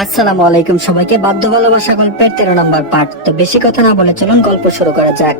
আসসালামু আলাইকুম সবাইকে। বাধ্য ভালোবাসা গল্পের 13 নম্বর পার্ট। তো বেশি কথা না বলে চলুন গল্প শুরু করা যাক।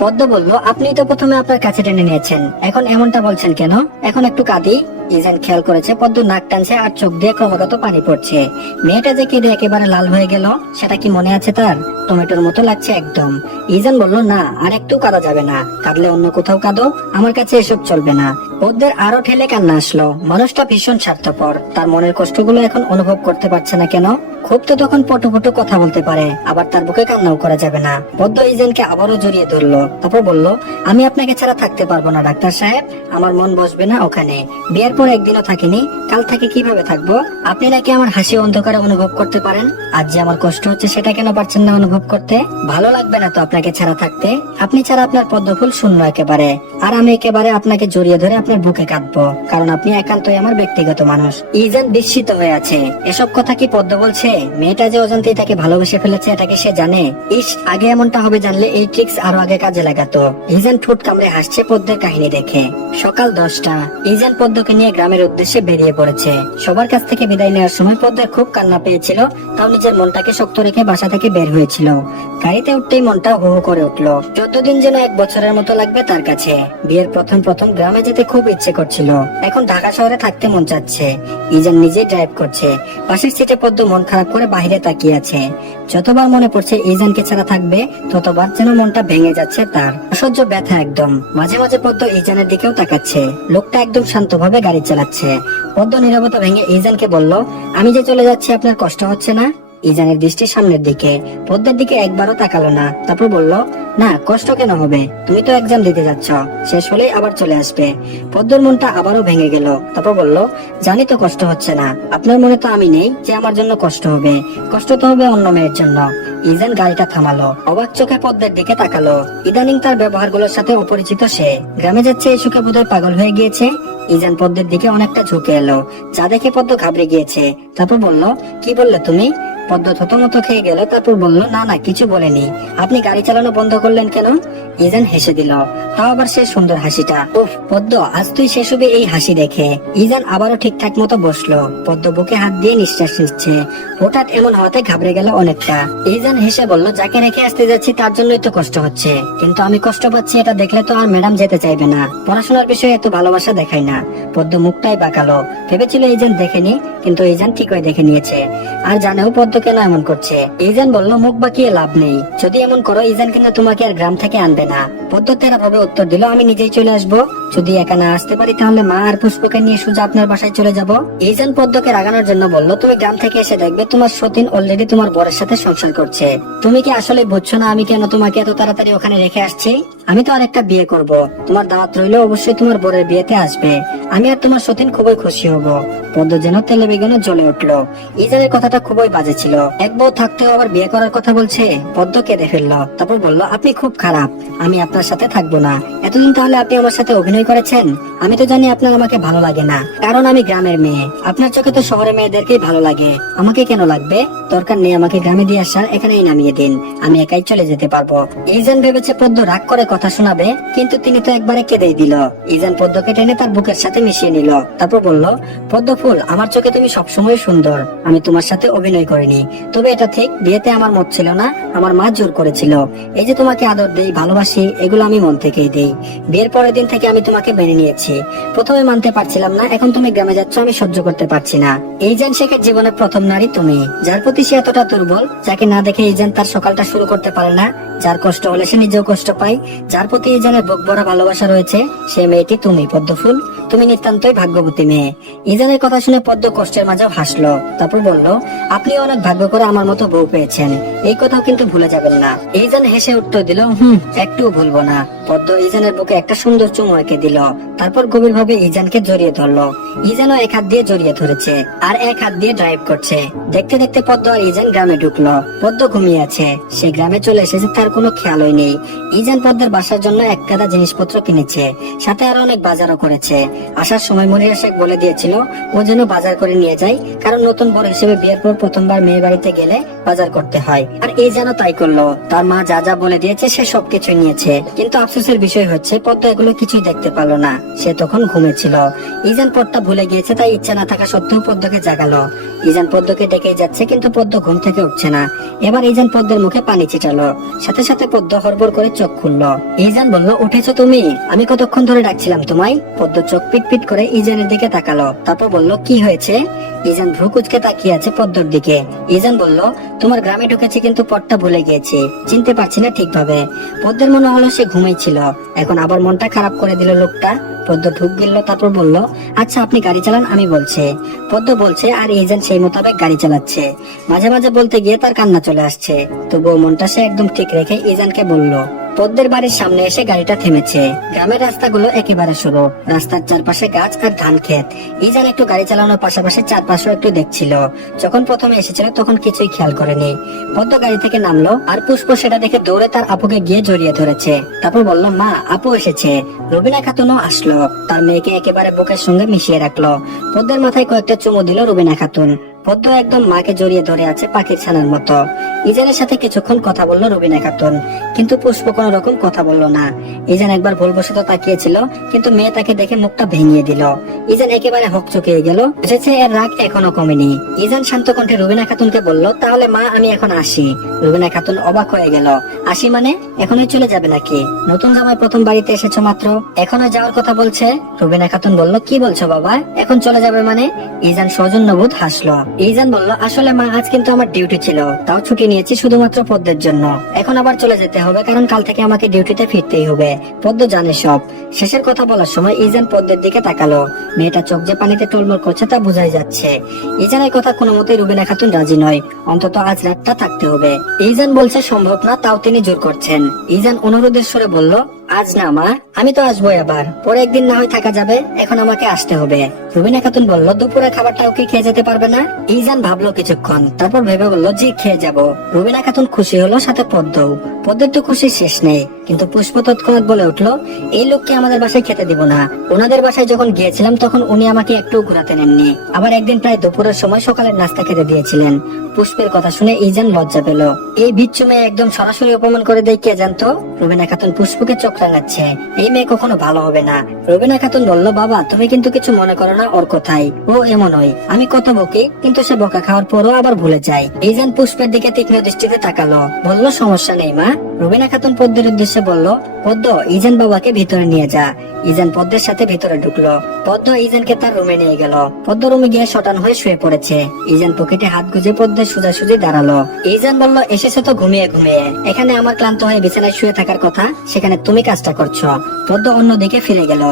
পদ্ম বলল, আপনি তো প্রথমে আপনার কাছে টেনে নিয়েছেন, এখন এমনটা বলছেন কেন? এখন একটু কাঁদি। ইজান খেয়াল করেছে পদ্ম নাক টানছে আর চোখ দিয়ে ক্রমাগত পানি পড়ছে। মেয়েটা যে কেঁদে একেবারে লাল হয়ে গেল, সেটা কি মনে আছে তার? টমেটোর মতো লাগছে একদম। ইজান বলল, না, আর একটু কাঁদা যাবে না, কাঁদলে অন্য কোথাও কাঁদো, আমার কাছে এসব চলবে না। পদ্মের আরো ঠেলে কান্না আসলো। মানুষটা ভীষণ স্বার্থপর, তার মনের কষ্টগুলো এখন অনুভব করতে পারছে না কেন? খুব তো তখন পটু কথা বলতে পারে, আবার তার বুকে কান্নাও করা যাবে না। পদ্ম ইজানকে আবারও জড়িয়ে ধরলো, তারপর বলল, আমি আপনাকে ছাড়া থাকতে পারবো না ডাক্তার সাহেব, আমার মন বসবে না ওখানে। বিয়ের পর একদিনও থাকিনি, কাল থেকে কিভাবে থাকবো? আপনি নাকি আমার হাসি অন্ধকারে অনুভব করতে পারেন, আজ যে আমার কষ্ট হচ্ছে সেটা কেন পারছেন না অনুভব করতে? ভালো লাগবে না তো আপনাকে ছাড়া থাকতে? আপনি ছাড়া আপনার পদ্ম ফুল শূন্য একেবারে, আর আমি একেবারে আপনাকে জড়িয়ে ধরে আপনার বুকে কাঁদবো, কারণ আপনি একান্তই আমার ব্যক্তিগত মানুষ। ইজান বিস্মিত হয়ে আছে। এসব কথা কি পদ্ম বলছে? মেয়েটা যে অজান্তেই তাকে ভালোবেসে ফেলেছে এটাকে সে জানে। ইস, আগে এমনটা হবে জানলে এই ট্রিক্স আরো আগে কাজে লাগাতো। ইজান ঠোঁট কামড়ে হাসছে পদ্মের কাহিনী দেখে। সকাল 10টা। ইজান পদ্মকে নিয়ে গ্রামের উদ্দেশ্যে বেরিয়ে পড়েছে। সবার কাছ থেকে বিদায় নেওয়ার সময় পদ্মের খুব কান্না পেয়েছিল, তাও নিজের মনটাকে শক্ত রেখে বাসা থেকে বের হয়েছিল। গাড়িতে উঠতেই মনটা হু হু করে উঠলো। 14 দিন যেন 1 বছরের মতো লাগবে তার কাছে। বিয়ের প্রথম গ্রামে যেতে খুব ইচ্ছে করছিল, এখন ঢাকা শহরে থাকতে মন চাচ্ছে। ইজান নিজে ড্রাইভ করছে, পাশের সিটে পদ্ম মন খারাপ করে বাইরে তাকিয়ে আছে। যতবার মনে পড়ছে ইজানকে ছাড়া থাকবে, ততবার যেন মনটা ভেঙে যাচ্ছে তার। অসহ্য ব্যথা একদম। মাঝে মাঝে পদ্ম ইজানের দিকেও তাকাচ্ছে। লোকটা একদম শান্তভাবে গাড়ি চালাচ্ছে। পদ্ম নীরবতা ভেঙে ইজানকে বলল, আমি যে চলে যাচ্ছি আপনার কষ্ট হচ্ছে না? ইজানের দৃষ্টি সামনের দিকে, পদ্মের দিকে একবারও তাকালো না। তারপর বলল, না, কষ্ট কেন হবে? তুমি তো এক্সাম দিতে যাচ্ছ, শেষ হলেই আবার চলে আসবে। পদ্মের মনটা আবারও ভেঙে গেল। তারপর বলল, জানি তো কষ্ট হচ্ছে না, আপনার মনে তো আমি নেই যে আমার জন্য কষ্ট হবে। কষ্ট তো হবে অন্য মেয়ের জন্য। ইজান গাড়িটা থামালো, অবাক চোখে পদ্মের দিকে তাকালো। ইদানিং তার ব্যবহারগুলোর সাথে অপরিচিত সে। গ্রামে যাচ্ছে এই সুখে বোধহয় পাগল হয়ে গিয়েছে। ইজান পদ্মের দিকে অনেকটা ঝুঁকে এলো, যা দেখে পদ্ম ঘাবড়ে গিয়েছে। তারপর বলল, কি বললে তুমি? পদ্ম থতমত খেয়ে গেল। তারপর বলল, না না, কিছু বলেনি। আপনি গাড়ি চালানো বন্ধ করলেন কেন? ইজান হেসে দিল, তাও আবার সে সুন্দর হাসিটা। উফ পদ্ম, আজ তুই শেষ হবে এই হাসি দেখে। ইজান আবারও ঠিকঠাক মতো বসলো। পদ্ম বুকে হাত দিয়ে নিঃশ্বাস নিচ্ছে। হঠাৎ এমন হওয়াতে ঘাবড়ে গেল অনেকটা। ইজান হেসে বলল, যাকে রেখে আসতে যাচ্ছি তার জন্যই তো কষ্ট হচ্ছে, কিন্তু আমি কষ্ট পাচ্ছি এটা দেখলে তো আর ম্যাডাম যেতে চাইবে না। পড়াশোনার বিষয়ে এত ভালোবাসা দেখাই না। পদ্ম মুখটাই বাঁকালো। ভেবেছিল ইজান দেখেনি, কিন্তু ইজান ঠিকই দেখে নিয়েছে। আর জানেও পদ্ম কেন এমন করছে। ইজান বলল, মুখ বাঁকিয়ে লাভ নেই, যদি এমন করো ইজান কিন্তু তোমাকে আর গ্রাম থেকে আনবে না। পদ্ম তেরা ভাবে উত্তর দিল, আমি নিজেই চলে আসবো। যদি একা না আসতে পারি তাহলে মা আর পুষ্পকে নিয়ে সোজা আপনার বাসায় চলে যাব। ইজান পদ্মকে রাগানোর জন্য বলল, তুমি গ্রাম থেকে এসে দেখবে তোমার সতীন অলরেডি তোমার বরের সাথে সংসার করছে। তুমি কি আসলে বুঝছো না আমি কেন তোমাকে এত তাড়াতাড়ি ওখানে রেখে আসছি? আমি তো আর একটা বিয়ে করব, তোমার দাওয়াত রইলো, অবশ্যই তোমার বরের বিয়েতে আসবে। আমি আর তোমার সতীন খুবই খুশি হব। পদ্ম যেন তেলে বেগুনে জ্বলে উঠলো। ইজানের কথাটা খুবই বাজে ছিল। এক বউ থাকতেও আবার বিয়ে করার কথা বলছে। পদ্ম কেঁদে ফেললো। তারপর বলল, আপনি খুব খারাপ, আমি আপনার সাথে থাকবো না। এতদিন তাহলে আপনি আমার সাথে অভিনয় করেছেন? আমি তো জানি আপনার আমাকে ভালো লাগে না, কারণ আমি গ্রামের মেয়ে। আপনার চোখে তো শহরের মেয়েদেরকেই ভালো লাগে, আমাকে কেন লাগবে? দরকার নেই আমাকে গ্রামে দিয়ে আসার, এখানেই নামিয়ে দিন, আমি একাই চলে যেতে পারবো। ইজান ভেবেছে পদ্ম রাগ করে কথা শোনাবে, কিন্তু তিনি তো একবারে কেঁদেই দিল। ইজান পদ্মকে টেনে তার বুকের সাথে মিশিয়ে নিল। তারপর বলল, পদ্ম ফুল, আমার চোখে তুমি সবসময় সুন্দর, আমি তোমার সাথে অভিনয় করিনি। তবে এটা ঠিক, বিয়েতে আমার মত ছিল না, আমার মা জোর করেছিল। এই যে তোমাকে আদর দেই, ভালোবাসি, এগুলো আমি মন থেকেই দেই। বিয়ের পরের দিন থেকে আমি তোমাকে মেনে নিয়েছি। প্রথমে মানতে পারছিলাম না, এখন তুমি গ্রামে যাচ্ছ, আমি সহ্য করতে পারছি না। ইজান শেখের জীবনের প্রথম নারী তুমি, যার প্রতি সে এতটা দুর্বল, যাকে না দেখে ইজান তার সকালটা শুরু করতে পারে না, যার কষ্ট হলে সে নিজেও কষ্ট পায়, যার প্রতি ইজানের বুক ভরা ভালোবাসা রয়েছে, সে মেয়েটি তুমি পদ্মফুল। তুমি নিতান্তই ভাগ্যবতী মেয়ে। ইজানের কথা শুনে পদ্ম কষ্টের মাঝেও হাসলো। তারপর বলল, আপনিও অনেক ভাগ্য করে আমার মতো বউ পেয়েছেন, এই কথাও কিন্তু ভুলে যাবেন না। ইজান হেসে উত্তর দিল, একটুও ভুলবো না। পদ্ম ইজানের বুকে একটা সুন্দর চুমু এঁকে দিল। তারপর গভীর ভাবে ইজানকে জড়িয়ে ধরলো। ইজানও এক হাত দিয়ে জড়িয়ে ধরেছে, আর এক হাত দিয়ে ড্রাইভ করছে। দেখতে দেখতে পদ্ম আর ইজান গ্রামে ঢুকলো। পদ্ম ঘুমিয়ে আছে, সে গ্রামে চলে এসেছে, তার কোনো খেয়ালই নেই। ইজান পদ্মের বাসার জন্য এক গাদা জিনিসপত্র কিনেছে, সাথে আরো অনেক বাজারও করেছে। আসার সময় মনিরা শেখ বলে দিয়েছিল ও যেন বাজার করে নিয়ে যায়, কারণ নতুন বর হিসেবে বিয়ের পর প্রথমবার মেয়ে বাড়িতে গেলে বাজার করতে হয়। আর এই যেন তাই করলো। তার মা যা যা বলে দিয়েছে সে সবকিছু নিয়েছে, কিন্তু আফসোসের বিষয় হচ্ছে পদ্ম এগুলো কিছুই দেখতে পারলো না, সে তখন ঘুমেছিল। ইজান পথটা ভুলে গিয়েছে, তাই ইচ্ছা না থাকা সত্ত্বেও পদ্মকে জাগালো। ইজান পদ্মকে ডেকেই যাচ্ছে, কিন্তু পদ্ম ঘুম থেকে উঠছে না। এবার ইজান পদ্মের মুখে পানি ছিটালো, সাথে সাথে পদ্ম হড়বড় করে চোখ খুললো। ইজান বলল, উঠেছো তুমি? আমি কতক্ষণ ধরে ডাকছিলাম তোমায়। পদ্ম চোখ পিট করে ইজানের দিকে তাকালো, তারপর বলল, কি হয়েছে? ইজান ভ্রু কুচকে তাকিয়ে আছে পদ্মর দিকে। ইজান বলল, তোমার গ্রামে ঢুকেছি, কিন্তু পথটা ভুলে গিয়েছি, চিনতে পারছি না ঠিকভাবে। পদ্মের মনে হলো সে ঘুমাইছিল, এখন আবার মনটা খারাপ করে দিল লোকটা। পদ্ম ঢুক গেল, তারপর বলল, আচ্ছা আপনি গাড়ি চালান, আমি বলছি। পদ্ম বলছে আর ইজান সেই মোতাবেক গাড়ি চালাচ্ছে। মাঝে মাঝে বলতে গিয়ে তার কান্না চলে আসছে, তবুও মনটা সে একদম ঠিক রেখে ইজানকে বলল। পদ্মের বাড়ির সামনে এসে গাড়িটা থেমেছে। গ্রামের রাস্তাগুলো একেবারে সরু, রাস্তার চারপাশে গাছ আর ধান ক্ষেত। ইজান একটু গাড়ি চালানোর পাশাপাশি চারপাশেও একটু দেখছিল। যখন প্রথমে এসেছিল তখন কিছুই খেয়াল করেনি। পদ্ম গাড়ি থেকে নামলো, আর পুষ্প সেটা দেখে দৌড়ে তার আপুকে গিয়ে জড়িয়ে ধরেছে। তারপর বলল, মা, আপু এসেছে। রুবিনা খাতুনও আসলো, তার মেয়েকে একেবারে বুকের সঙ্গে মিশিয়ে রাখলো। পদ্মের মাথায় কয়েকটা চুমু দিল রুবিনা খাতুন। পদ্ম একদম মাকে জড়িয়ে ধরে আছে পাখির ছানার মতো। ইজানের সাথে কিছুক্ষণ কথা বললো রুবিনা খাতুন, কিন্তু পুষ্প কোনো রকম কথা বলল না। ইজান একবার ভুলবশত তাকিয়েছিল, কিন্তু মেয়ে তাকে দেখে মুখটা ভেঙিয়ে দিল। ইজান একেবারে হকচকিয়ে গেল, বুঝেছে এর রাগ এখনো কমেনি। ইজান শান্ত কণ্ঠে রুবিনা খাতুনকে বলল, তাহলে মা আমি এখন আসি। রুবিনা খাতুন অবাক হয়ে গেল, আসি মানে? এখনই চলে যাবে নাকি? নতুন জামাই প্রথম বাড়িতে এসেছো মাত্র, এখনো যাওয়ার কথা বলছে? রুবিনা খাতুন বলল, কি বলছো বাবা, এখন চলে যাবে মানে? ইজান সৌজন্যবোধ হাসলো। ইজান বলল, আসলে মা আজ কিন্তু আমার ডিউটি ছিল, তাও ছুটি নিয়েছি শুধুমাত্র পদ্মের জন্য। এখন আবার চলে যেতে হবে, কারণ কাল থেকে আমাকে ডিউটিতে ফিরতেই হবে। পদ্ম জানে সব। শেষের কথা বলার সময় ইজান পদ্মের দিকে তাকালো। মেয়েটা চোখ যে পানিতে টলমল করছে তা বোঝাই যাচ্ছে। ইজানের কথা কোনো মতেই রুবিনা খাতুন রাজি নয়, অন্তত আজ রাতটা থাকতে হবে। ইজান বলছে সম্ভব না, তাও তিনি জোর করছেন। ইজান অনুরোধের স্বরে বলল, আজ না মা, আমি তো আসবোই, আবার পরে একদিন না হয় থাকা যাবে, এখন আমাকে আসতে হবে। রুবিনা খাতুন বলল, দুপুরে খাবারটাও কি খেয়ে যেতে পারবে না? ইজান ভাবলো কিছুক্ষণ, তারপর ভেবে বলল, জি খেয়ে যাব। রুবিনা খাতুন খুশি হলো, সাথে পদ্মও। পদ্মের তো খুশি শেষ নেই, কিন্তু পুষ্প তৎক্ষণাৎ বলে উঠলো, এই লোককে আমাদের বাসায় খেতে দিব না। ওনাদের বাসায় যখন গিয়েছিলাম তখন উনি আমাকে একটু ঘোরাতে নেননি, আবার একদিন প্রায় দুপুরের সময় সকালের নাস্তা খেতে দিয়েছিলেন। পুষ্পের কথা শুনে ইজান লজ্জা পেল। এই বিচ্ছু মেয়ে একদম সরাসরি অপমান করে দেয়, কে জানতো? রুবিনা খাতুন পুষ্পকে চোখ রাঙাচ্ছে, এই মেয়ে কখনো ভালো হবে না। রুবিনা খাতুন বলল, বাবা তুমি কিন্তু কিছু মনে করো না ওর কথাই, ও এমনই। আমি কত বকি, কিন্তু সে বকা খাওয়ার পরও আবার ভুলে যায়। ইজান পুষ্পের দিকে তীক্ষ্ণ দৃষ্টিতে তাকালো, বলল, সমস্যা নেই মা। রুবিনা খাতুন পদ্মের উদ্দেশ্যে বলল, পদ্ম ইজান বাবাকে ভিতরে নিয়ে যা। ইজান পদ্মের সাথে ভিতরে ঢুকলো। পদ্ম ইজানকে তার রুমে নিয়ে গেল। পদ্ম রুমে গিয়ে শটান হয়ে শুয়ে পড়েছে। ইজান পকেটে হাত গুজে পদ্মের সোজাসুজি দাঁড়ালো। ইজান বলল, এসেছো তো ঘুমিয়ে ঘুমিয়ে, এখানে আমার ক্লান্ত হয়ে বিছানায় শুয়ে থাকার কথা, সেখানে তুমি কাজটা করছো। পদ্ম অন্যদিকে ফিরে গেল।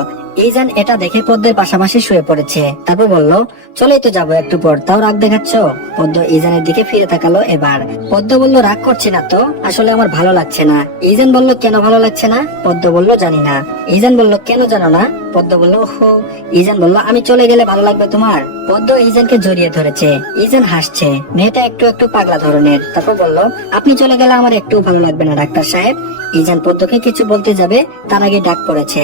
ইজান এটা দেখে পদ্মের পাশাপাশি শুয়ে পড়েছে, তারপর বলল, চলেই তো যাবো একটু পর, তাও রাগ দেখাচ্ছ? পদ্ম ইজানের দিকে ফিরে তাকালো। এবার পদ্ম বলল, রাগ করছি না তো, আসলে আমার ভালো লাগছে না। ইজান বলল, কেন ভালো লাগছে না? পদ্ম বলল, জানি না। ইজান বলল, কেন জানো না? পদ্ম বলল, ওহো। ইজান বলল, আমি চলে গেলে ভালো লাগবে তোমার? পদ্ম ইজানকে জড়িয়ে ধরেছে। ইজান হাসছে, মেয়েটা একটু একটু পাগলা ধরনের। তারপর বলল, আপনি চলে গেলে আমার একটু ভালো লাগবে না ডাক্তার সাহেব। ইজান পদ্মকে কিছু বলতে যাবে, তার আগে ডাক পড়েছে।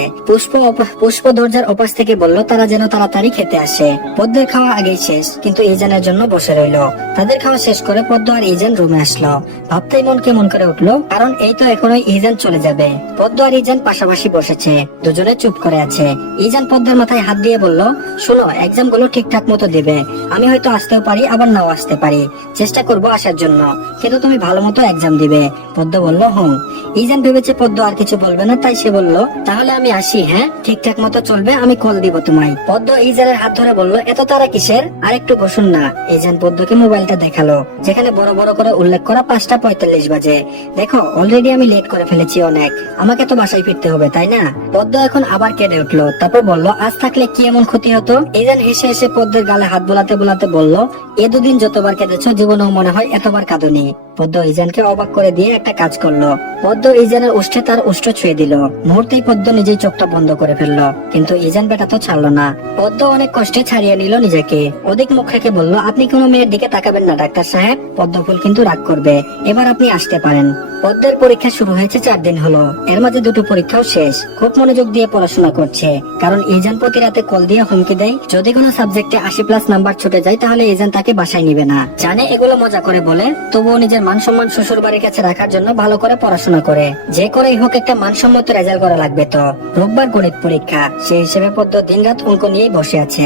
পুষ্প দরজার ওপাশ থেকে বলল, তারা যেন তাড়াতাড়ি খেতে আসে। পদ্মের খাওয়া আগেই শেষ, কিন্তু ইজানের জন্য বসে রইল। তাদের খাওয়া শেষ করে পদ্ম আর ইজান রুমে আসলো। ভাবতেই মন কেমন করে উঠলো, কারণ এই তো এখনই ইজান চলে যাবে। পদ্ম আর ইজান পাশাপাশি বসেছে, দুজনে চুপ করে আছে। ইজান পদ্মের মাথায় হাত দিয়ে বলল, শোনো, এক্সাম গুলো ঠিকঠাক মতো দিবে। আমি হয়তো আসতেও পারি, আবার নাও আসতে পারি, চেষ্টা করবো আসার জন্য, কিন্তু তুমি ভালো মতো এক্সাম দিবে। পদ্ম বলল, হুম। ইজান ভেবেছে পদ্ম আর কিছু বলবে না, তাই সে বলল, তাহলে আমি আসি। হ্যাঁ, ঠিকঠাক মতো চলবে, আমি কল দিব তোমায়। পদ্ম ইজানের হাত ধরে বলল, এত তারা কিসের, আর একটু বসুন না। ইজান পদ্মকে মোবাইলটা দেখালো, যেখানে বড় বড় করে উল্লেখ করা 5:45 বাজে। দেখো, অলরেডি আমি লেট করে ফেলেছি অনেক, আমাকে তো বাসায় ফিরতে হবে, তাই না? পদ্ম এখন আবার কেঁদে উঠলো, তারপর বলল, আজ থাকলে কি এমন ক্ষতি হতো? ইজান হেসে হেসে পদ্মের গালে হাত বোলাতে বোলাতে বলল, এ দুদিন যতবার কেঁদেছো জীবনেও মনে হয় এতবার কাঁদনি। পদ্ম ইজানকে অবাক করে দিয়ে একটা কাজ করলো। পদ্ম ইজানের উষ্ঠে তার উষ্ঠ ছুঁয়ে দিল। মুহূর্তেই পদ্ম নিজেই চোখটা বন্ধ করে ফেললো, কিন্তু ইজান বেটা তো ছাড়লো না। পদ্ম অনেক কষ্টে ছাড়িয়ে নিল নিজেকে। অধিক মুখ রেখে বলল, আপনি কোনো মেয়ের দিকে তাকাবেন না ডাক্তার সাহেব, পদ্মফুল কিন্তু রাগ করবে। এবার আপনি আসতে পারেন। পদ্মের পরীক্ষা শুরু হয়েছে 4 দিন হলো, এর মাঝে 2টো পরীক্ষাও শেষ। খুব মনোযোগ দিয়ে পড়াশোনা করছে, কারণ ইজান প্রতি রাতে কল দিয়ে হুমকি দেয়, যদি কোনো সাবজেক্টে 80+ নাম্বার ছুটে যায় তাহলে ইজান তাকে বাসায় নিবে না। জানে এগুলো মজা করে বলে, তবুও নিজের মান সম্মান শ্বশুর বাড়ির কাছে রাখার জন্য ভালো করে পড়াশোনা করে, যে করেই হোক একটা মানসম্মত রেজাল্ট করা লাগবে। তো রোববার গণিত পরীক্ষা, সেই হিসেবে পদ্ম দিনরাত অঙ্ক নিয়েই বসে আছে।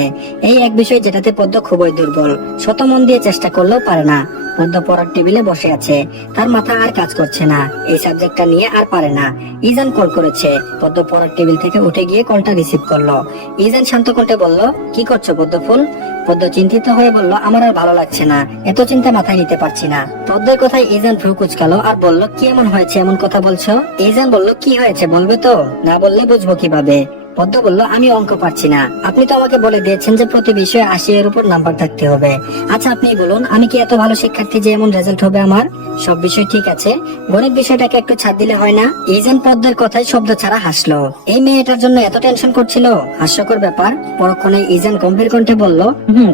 এই এক বিষয় যেটাতে পদ্ম খুবই দুর্বল, শত মন দিয়ে চেষ্টা করলেও পারে না। পদ্ম পড়ার টেবিলে বসে আছে, তার মাথা আর কাজ করছে না, এই সাবজেক্টটা নিয়ে আর পারে না। ইজান কল করেছে, পদ্ম পড়ার টেবিল থেকে উঠে গিয়ে কলটা রিসিভ করলো। ইজান শান্ত কণ্ঠে বলল, কি করছো পদ্ম ফুল? পদ্ম চিন্তিত হয়ে বলল, আমার আর ভালো লাগছে না, এত চিন্তা মাথায় নিতে পারছি না। পদ্মের কথায় ইজান ভ্রু কুচকালো আর বলল, কি এমন হয়েছে এমন কথা বলছো? ইজান বলল, কি হয়েছে বলবে তো, না বললে বুঝবো কিভাবে? পদ্ম বলল, আমি অঙ্ক পারছি না, আপনি তো আমাকে বলে দিয়েছেন যে প্রতি বিষয়ে 80 এর উপর নাম্বার থাকতে হবে। আচ্ছা আপনি বলুন, আমি কি এত ভালো শিক্ষার্থী যে এমন রেজাল্ট হবে আমার? সব বিষয় ঠিক আছে, গণিত বিষয়টাকে একটু ছাড় দিলে হয় না? ইজান পদ্মের কথায় শব্দ ছাড়া হাসলো। এই মেয়েটার জন্য এত টেনশন করছিল, হাস্যকর ব্যাপার। পরক্ষণে ইজান গম্ভীর কণ্ঠে বলল,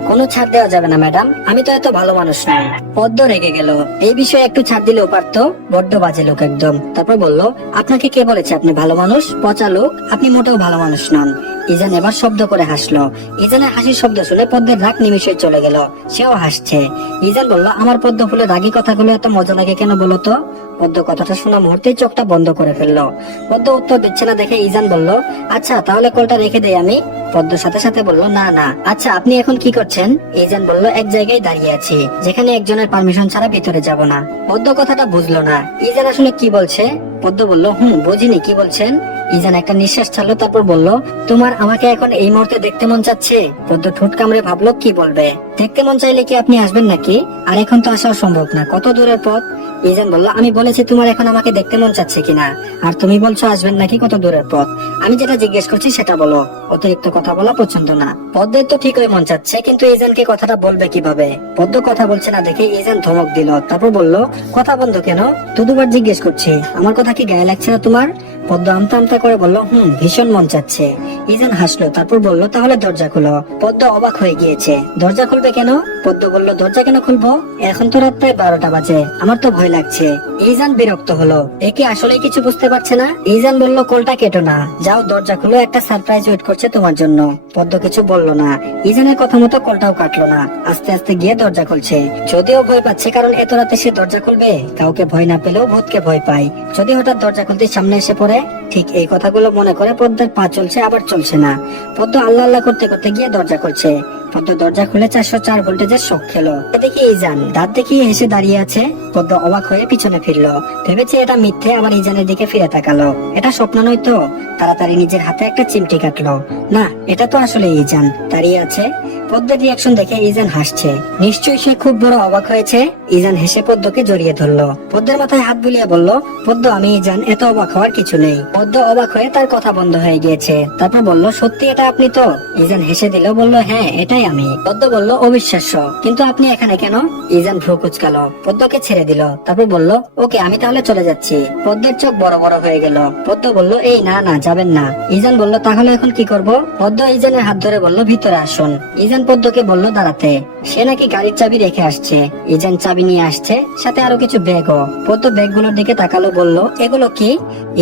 কোনো ছাড় দেওয়া যাবে না ম্যাডাম, আমি তো এত ভালো মানুষ নই। পদ্ম রেগে গেল, এই বিষয়ে একটু ছাড় দিলেও পারতো, বড্ড বাজে লোক একদম। তারপর বলল, আপনাকে কে বলেছে আপনি ভালো মানুষ? পচা লোক, আপনি মোটেও ভালো মানুষ নন। ইজান এবার শব্দ করে হাসলো। ইজানের হাসির শব্দ শুনে পদ্মের রাগ নিমিষে চলে গেল, সেও হাসছে। ইজান বলল, আমার পদ্ম ফুলের রাগী কথাগুলো এত মজা লাগে কেন বলো তো? পদ্ম কথাটা শোনা মুহূর্তেই চোখটা বন্ধ করে ফেললো। পদ্ম উত্তর দিচ্ছে না দেখে ইজান বলল, আচ্ছা তাহলে কলটা রেখে দেই আমি। পদ্ম সাথে সাথে বলল, না না। আচ্ছা আপনি এখন কি করছেন? ইজান বলল, এক জায়গায় দাঁড়িয়ে আছি, যেখানে একজনের পারমিশন ছাড়া ভিতরে যাব না। পদ্ম কথাটা বুঝলো না, ইজান আসলে কি বলছে। পদ্ম বলল, বুঝিনি, কি বলছেন? ইজান একটা নিঃশ্বাস ছাড়লো, তারপর বলল, তোমার আমাকে এখন এই মুহূর্তে দেখতে মন চাচ্ছে? পদ্ম ঠোঁট কামড়ে ভাবলো কি বলবে। দেখতে মন চাইলে কি আপনি আসবেন নাকি? আর এখন তো আসা সম্ভব না, কত দূরের পথ। ইজান বলল, আমি বলেছি তোমার এখন আমাকে দেখতে মন চাচ্ছে কিনা, আর তুমি বলছো আসবেন নাকি, কত দূরের পথ। আমি যেটা জিজ্ঞেস করছি সেটা বলো, অতিরিক্ত কথা বলা পছন্দ না। পদ্মের তো ঠিকই মন চাচ্ছে, কিন্তু ইজানকে কথাটা বলবে কিভাবে? পদ্ম কথা বলছে না দেখে ইজান ধমক দিল, তারপর বলল, কথা বন্ধ কেন? তো দুবার জিজ্ঞেস করছি, আমার কথা কি গায়ে লাগছে না তোমার? পদ্ম আমতা আমতা করে বলল, ভীষণ মন চাচ্ছে। ইজান হাসলো, তারপর বলল, তাহলে দরজা খুলো। পদ্ম অবাক হয়ে গিয়েছে, দরজা খুলবে কেন? পদ্ম বলল, দরজা কেন খুলবো? এখন তো রাত প্রায় 12টা বাজে, আমার তো ভয় লাগছে। ইজান বিরক্ত হলো, একে আসলে কিছু বুঝতে পারছে না। ইজান বলল, কোলটা কেটো না, যাও দরজা খুলো, একটা সারপ্রাইজ ওয়েট করছে তোমার জন্য। পদ্ম কিছু বলল না, ইজানের কথা মতো কলটাও কাটলো না, আস্তে আস্তে গিয়ে দরজা খুলছে। যদিও ভয় পাচ্ছে, কারণ এত রাতে সে দরজা খুলবে, কাউকে ভয় না পেলেও ভূতকে ভয় পায়। যদি হঠাৎ দরজা খুলতে সামনে এসে পড়ে, ঠিক এই কথাগুলো মনে করে পদ্মের পা চলছে আবার চলছে না। পদ্ম আল্লাহ আল্লাহ করতে করতে গিয়ে দরজা খুলছে। পদ্ম দরজা খুলে 404 ভোল্টেজের শক খেলো। এদিকে ইজান দাঁত দেখিয়ে হেসে দাঁড়িয়ে আছে। পদ্ম অবাক হয়ে পিছনে ফিরলো, ভেবেছে এটা মিথ্যে, আবার ইজানের দিকে ফিরে তাকালো, এটা স্বপ্ন নয় তো। তাড়াতাড়ি নিজের হাতে একটা চিমটি কাটলো, না এটা তো আসলে ইজান দাঁড়িয়ে আছে। পদ্মের রিয়াকশন দেখে ইজান হাসছে, নিশ্চয়ই সে খুব বড় অবাক হয়েছে। ইজান হেসে পদ্মকে জড়িয়ে ধরলো, পদ্মের মাথায় হাত বুলিয়ে বলল, পদ্ম আমি ইজান, এত অবাক হওয়ার কিছু নেই। পদ্ম অবাক হয়ে তার কথা বন্ধ হয়ে গিয়েছে, তারপর বলল, সত্যি এটা আপনি তো? ইজান হেসে দিল, বলল, হ্যাঁ এটাই আমি। পদ্ম বলল, অবিশ্বাস্য, কিন্তু আপনি এখানে কেন? ইজান ভ্রু কুচকালো, পদ্মকে ছেড়ে দিল, তারপর বলল, ওকে আমি তাহলে চলে যাচ্ছি। পদ্মের চোখ বড় বড় হয়ে গেল। পদ্ম বলল, এই না না, যাবেন না। ইজান বলল, তাহলে এখন কি করব? পদ্ম ইজানের হাত ধরে বলল, ভিতরে আসুন। ইজান পদ্মকে বলল দাঁড়াতে, সে নাকি গাড়ির চাবি রেখে আসছে। ইজান চাবি নিয়ে আসছে, সাথে আরো কিছু ব্যাগও। পদ্ম ব্যাগগুলোর দিকে তাকালো, বলল, এগুলো কি?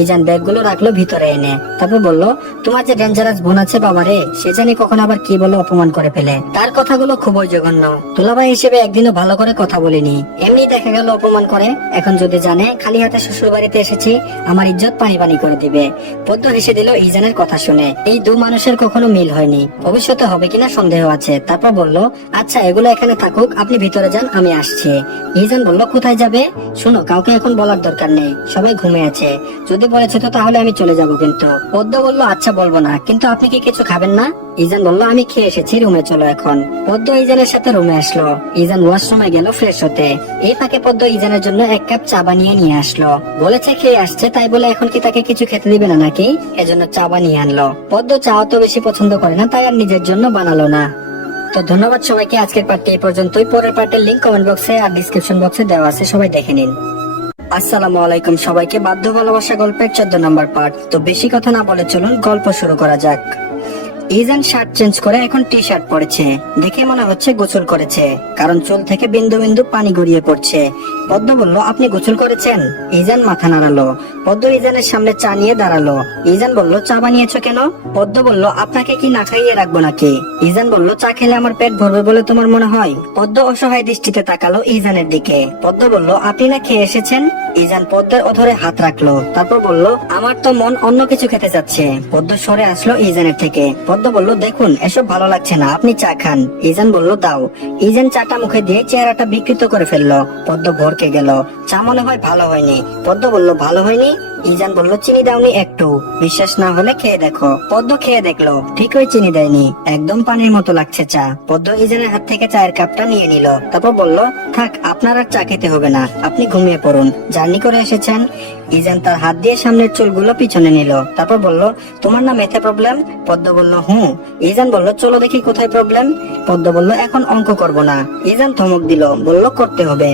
ইজান ব্যাগগুলো রাখলো ভিতরে এনে, তারপর বলল, তোমার যে ডেঞ্জারাস বোন আছে বাবারে, সে জানি কখন আবার কি বলে অপমান করে ফেলে। তার কথাগুলো খুবই জঘন্য, দুলাভাই হিসেবে একদিনও ভালো করে কথা বলিনি, এমনি দেখা গেল অপমান করে। এখন যদি জানে খালি হাতে শ্বশুর বাড়িতে এসেছি, আমার ইজ্জত পানি পানি করে দিবে। পদ্ম হেসে দিল ইজানের কথা শুনে। এই দু মানুষের কখনো মিল হয়নি, ভবিষ্যতে হবে কিনা সন্দেহ আছে। তারপর বলল, আচ্ছা এগুলো এখানে থাকুক, আপনি ভিতরে যান, আমি আসছি। ইজান বলল, কোথায় যাবে? শোনো, কাউকে এখন বলার দরকার নেই, সবাই ঘুমিয়ে আছে, যদি বলেছে তো তাহলে আমি চলে যাব। কিন্তু পদ্ম বলল, আচ্ছা বলবো না, কিন্তু আপনি কি কিছু খাবেন না? ইজান বলল, আমি খেয়ে এসেছি, রুমে চলো এখন। পদ্ম ইজানের সাথে রুমে আসলো। ইজান ওয়াশরুমে গেল ফ্রেশ হতে। এই ফাঁকে পদ্ম ইজানের জন্য এক কাপ চা বানিয়ে নিয়ে আসলো। বলেছে খেয়ে আসছে, তাই বলে এখন কি তাকে কিছু খেতে দিবে না নাকি? এজন্য চা বানিয়ে আনলো। পদ্ম চা তো বেশি পছন্দ করে না, তাই আর নিজের জন্য বানালো না। তো ধন্যবাদ সবাইকে, আজকের পার্টটি এই পর্যন্তই। পরের পার্টের লিংক কমেন্ট বক্সে আর ডিসক্রিপশন বক্সে দেওয়া আছে, সবাই দেখে নিন। আসসালামু আলাইকুম সবাইকে, বাধ্য ভালোবাসা গল্পের 14 নম্বর পার্ট। তো বেশি কথা না বলে চলুন গল্প শুরু করা যাক। ইজান শার্ট চেঞ্জ করে এখন টি শার্ট পরেছে, দেখে মনে হচ্ছে গোসল করেছে, কারণ চুল থেকে বিন্দু বিন্দু পানি গড়িয়ে পড়ছে। পদ্ম বলল, আপনি গোসল করেছেন? ইজান মাথা নাড়ালো। পদ্ম ইজানের সামনে চা নিয়ে দাঁড়ালো। ইজান বলল, চা বানিয়েছো কেন? পদ্ম বলল, আপনাকে কি না খাইয়ে রাখবো নাকি? ইজান বলল, চা খেলে আমার পেট ভরবে বলে তোমার মনে হয়? পদ্ম অসহায় দৃষ্টিতে তাকালো ইজানের দিকে। পদ্ম বলল, আপনি না খেয়ে এসেছেন? ইজান পদ্মের অধরে হাত রাখলো, তারপর বলল, আমার তো মন অন্য কিছু খেতে যাচ্ছে। পদ্ম সরে আসলো ইজানের থেকে। পদ্ম বলল, দেখুন এসব ভালো লাগছে না, আপনি চা খান। ইজান বলল, দাও। ইজান চাটা মুখে দিয়ে চেহারাটা বিকৃত করে ফেললো। পদ্ম ভরকে গেল। চা মনে হয় ভালো হয়নি। পদ্ম বলল, ভালো হয়নি? ইজান বলল, চিনি দাওনি একটু? বিশ্বাস না হলে খেয়ে দেখো। পদ্ম খেয়ে দেখলো, ঠিকই চিনি দেয়নি, একদম পানির মতো লাগছে চা। পদ্ম ইজানের হাত থেকে চায়ের কাপটা নিয়ে নিল, তারপর বলল, থাক, আপনার আর চা খেতে হবে না, আপনি ঘুমিয়ে পড়ুন, জার্নি করে এসেছেন। ইজান তার হাত দিয়ে সামনের চুলগুলো পিছনে নিল, তারপর বলল, তোমার না মেথে প্রবলেম? পদ্ম বলল, হুঁ। ইজান বলল, চলো দেখি কোথায় প্রবলেম। পদ্ম বলল, এখন অঙ্ক করব না। ইজান ধমক দিল, বলল, করতে হবে।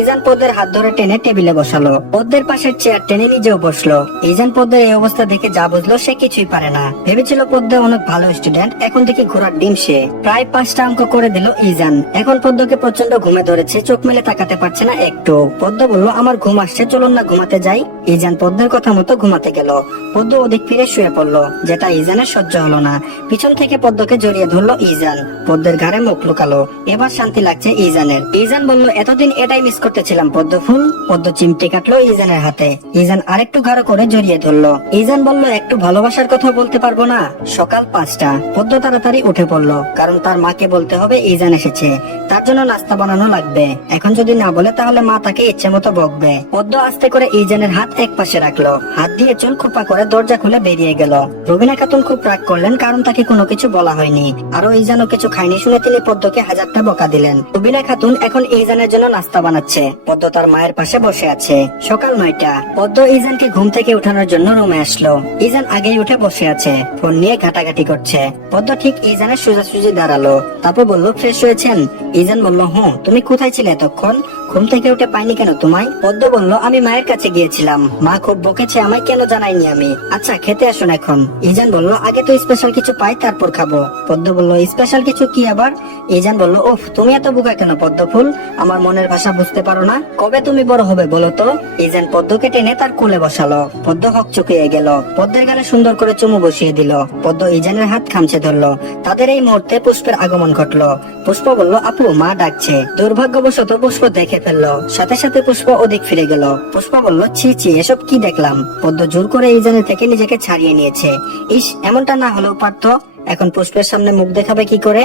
ইজান পদ্মের হাত ধরে টেনে টেবিলে বসালো। পদ্মের পাশের চেয়ার টেনে নিজেও বসলো। ইজান পদ্মের এই অবস্থা দেখে যা বুঝলো সে কিছুই পারে না। ভেবেছিল পদ্ম অনেক ভালো স্টুডেন্ট, এখন দেখি ঘোড়ার ডিম সে। প্রায় 5টা অঙ্ক করে দিল ইজান। এখন পদ্মকে প্রচন্ড ঘুমে ধরেছে, চোখ মেলে তাকাতে পারছে না একটু। পদ্ম বলল, আমার ঘুম আসছে, চলুন না ঘুমাতে যাই। ইজান পদ্মের কথা মতো ঘুমাতে গেল। পদ্ম ওদিক ফিরে শুয়ে পড়লো, যেটা ইজানের সহ্য হলো না। পিছন থেকে পদ্মকে জড়িয়ে ধরলো ইজান। পদ্মের ঘাড়ে মুখ লুকালো। এবার শান্তি লাগছে ইজানের। ইজান বলল, এতদিন এটাই মিস করতেছিলাম পদ্ম ফুল। পদ্ম চিমটি কাটলো ইজানের হাতে। ইজান আরেকটু গাঢ় করে জড়িয়ে ধরলো। ইজান বলল, একটু ভালোবাসার কথা বলতে পারবো না? সকাল 5টা। পদ্ম তাড়াতাড়ি উঠে পড়লো, কারণ তার মাকে বলতে হবে ইজান এসেছে, তার জন্য নাস্তা বানানো লাগবে। এখন যদি না বলে তাহলে মা তাকে ইচ্ছে মতো বকবে। পদ্ম আস্তে করে ইজানের হাত এক পাশে রাখলো, হাত দিয়ে চুল খোপা করে দরজা খুলে বেরিয়ে গেল। রুবিনা খাতুন খুব রাগ করলেন, কারণ তাকে কোনো কিছু বলা হয়নি। আরো ইজানও কিছু খায়নি শুনে তিনি পদ্মকে 1000টা বকা দিলেন। রুবিনা খাতুন এখন ইজানের জন্য নাস্তা বানাচ্ছে। পদ্ম তার মায়ের পাশে বসে আছে। সকাল 9টা। পদ্ম ইজানকে ঘুম থেকে উঠানোর জন্য রুমে আসলো। ইজান আগেই উঠে বসে আছে, ফোন নিয়ে ঘাটাঘাটি করছে। পদ্ম ঠিক ইজানের সোজাসুজি দাঁড়ালো, তারপর বলল, ফ্রেশ হয়েছেন? ইজান বলল, হুঁ। তুমি কোথায় ছিলে এতক্ষণ? ঘুম থেকে উঠে পাইনি কেন তোমায়? পদ্ম বলল, আমি মায়ের কাছে গিয়েছিলাম, মা খুব বকেছে আমায়, কেন জানাইনি আমি। আচ্ছা, খেতে আসুন এখন। ইজান বলল, আগে তো স্পেশাল কিছু পাই, তারপর খাবো। পদ্ম বলল, স্পেশাল কিছু কি আবার? ইজান বলল, উফ, তুমি এত বোকা কেন পদ্ম ফুল? আমার মনের ভাষা বুঝতে পারো না? কবে তুমি বড় হবে বলো তো? ইজান পদ্মকে টেনে তার কোলে বসালো। পদ্ম হকচকিয়ে গেল। পদ্মের গালে সুন্দর করে চুমু বসিয়ে দিল। পদ্ম ইজানের হাত খামচে ধরলো। তাদের এই মুহূর্তে পুষ্পের আগমন ঘটলো। পুষ্প বলল, আপু, মা ডাকছে। দুর্ভাগ্যবশত পুষ্প দেখে ফেললো, সাথে সাথে পুষ্প ওদিক ফিরে গেল। পুষ্প বলল, ছি ছি, এসব কি দেখলাম? পদ্ম জোর করে ইজানের থেকে নিজেকে ছাড়িয়ে নিয়েছে। ইস, এমনটা না হলেও পারতো। এখন পুষ্পের সামনে মুখ দেখাবে কি করে?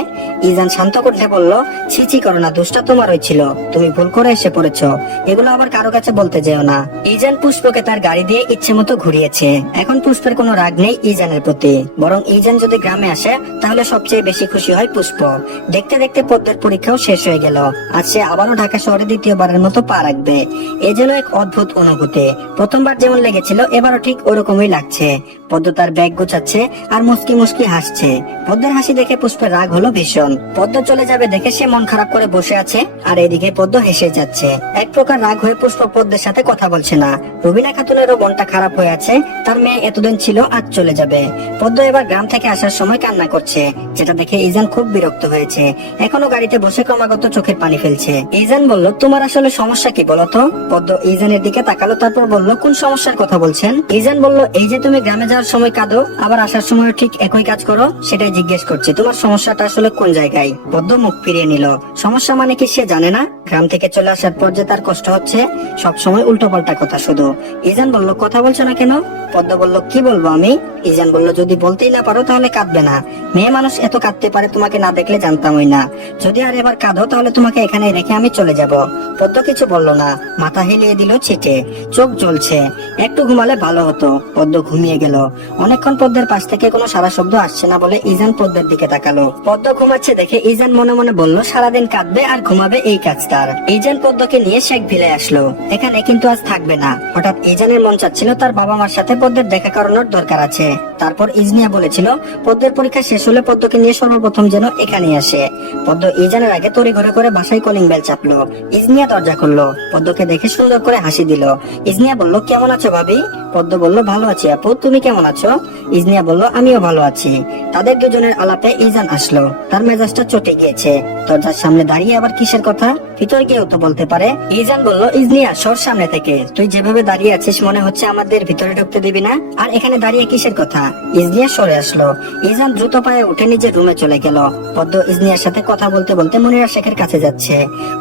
ইজান শান্ত করতে বলল, ছি ছি করো না, দোষটা তোমারই ছিল, তুমি ভুল করে এসে পড়েছ, এগুলো আবার কারো কাছে বলতে যেও না। ইজান পুষ্পকে তার গাড়ি দিয়ে ইচ্ছে মতো ঘুরিয়েছে। এখন পুষ্পের কোনো রাগ নেই ইজানের প্রতি, বরং ইজান যদি গ্রামে আসে তাহলে সবচেয়ে বেশি খুশি হয় পুষ্প। দেখতে দেখতে পদ্মের পরীক্ষাও শেষ হয়ে গেল। আজ সে আবারও ঢাকা শহরে দ্বিতীয়বারের মতো পা রাখবে। এ যেন এক অদ্ভুত অনুভূতি। প্রথমবার যেমন লেগেছিল এবারও ঠিক ওরকমই লাগছে। পদ্ম তার ব্যাগ গোছাচ্ছে আর মুস্কি মুস্কি হাসছে। পদ্মের হাসি দেখে পুষ্পের রাগ হলো ভীষণ। পদ্ম চলে যাবে দেখে সে মন খারাপ করে বসে আছে, আর এদিকে পদ্ম হেসে যাচ্ছে। এক প্রকার রাগ হয়ে পুষ্প পদ্মের সাথে কথা বলছে না। রুবিনা খাতুনেরও মনটা খারাপ হয়ে আছে, তার মেয়ে এতদিন ছিল আজ চলে যাবে। পদ্ম এবার গ্রাম থেকে আসার সময় কান্না করছে, যেটা দেখে ইজান খুব বিরক্ত হয়েছে। এখনো গাড়িতে বসে ক্রমাগত চোখের পানি ফেলছে। ইজান বলল, তোমার আসলে সমস্যা কি বলতো? পদ্ম ইজানের দিকে তাকালো, তারপর বলল, কোন সমস্যার কথা বলছেন? ইজান বলল, এই যে তুমি গ্রামে যাওয়ার সময় কাঁদো, আবার আসার সময় ঠিক একই কাজ করো, সেটাই জিজ্ঞেস করছি, তোমার সমস্যাটা আসলে কোন জায়গায়? পদ্ম মুখ ফিরিয়ে নিল। সমস্যা মানে কি সে জানে না? গ্রাম থেকে চলে আসার পর যে তার কষ্ট হচ্ছে, সব সময় উল্টো পাল্টা কথা শুধু। ইজান বলল, কথা বলছো না কেন? পদ্ম বলল, কি বলবো আমি? ইজান বলল, যদি বলতেই না পারো তাহলে কাঁদবে না। মেয়ে মানুষ এত কাঁদতে পারে তোমাকে না দেখলে জানতামই না। যদি আর এবার কাঁদো তাহলে তোমাকে এখানে রেখে আমি চলে যাব। পদ্ম কিছু বলল না, মাথা হেলিয়ে দিল ছিটে, চোখ জ্বলছে। একটু ঘুমালে ভালো হতো। পদ্ম ঘুমিয়ে গেল। অনেকক্ষণ পদ্মের পাশ থেকে কোনো সারা শব্দ আসছে না বলে ইজান পদ্মের দিকে তাকালো। পদ্ম ঘুমাচ্ছে দেখে ইজান মনে মনে বলল, সারাদিন কাঁদবে আর ঘুমাবে, এই কাজ তার। ইজান পদ্মকে নিয়ে শেখ ভিলে আসলো। এখানে কিন্তু আজ থাকবে না। হঠাৎ ইজানের মন চাচ্ছিল তার বাবা মার সাথে পদ্মের দেখা করানোর দরকার আছে। তারপর ইজনিয়া বলেছিল পদ্মের পরীক্ষা শেষ হলে পদ্মকে নিয়ে সর্বপ্রথম যেন এখানে আসে। পদ্ম ইজানের আগে তড়িঘড়ি করে বাসায় কলিং বেল চাপলো। ইজনিয়া দরজা খুললো, পদ্মকে দেখে সুন্দর করে হাসি দিল। ইজনিয়া বলল, কেমন আছো ভাবি? পদ্ম বলল, ভালো আছি আপু, তুমি কেমন আছো? ইজনিয়া বলল, আমিও ভালো আছি। তাদের দুজনের আলাপে ইজান আসলো, তার মেজাজটা চটে গিয়েছে। দরজার সামনে দাঁড়িয়ে আবার কিসের কথা? ভিতরে কেউ তো বলতে পারে। ইজান বলল, ইজনিয়া সর সামনে থেকে, তুই যেভাবে দাঁড়িয়ে আছিস মনে হচ্ছে আমাদের ভিতরে ঢুকতে দিবি না, আর এখানে দাঁড়িয়ে কিসের কথা? ইজনিয়া সরে আসলো। ইজান দ্রুত পায়ে উঠে নিজের রুমে চলে গেল। পদ্ম ইজনিয়ার সাথে কথা বলতে বলতে মুনিরা শেখের কাছে যাচ্ছে।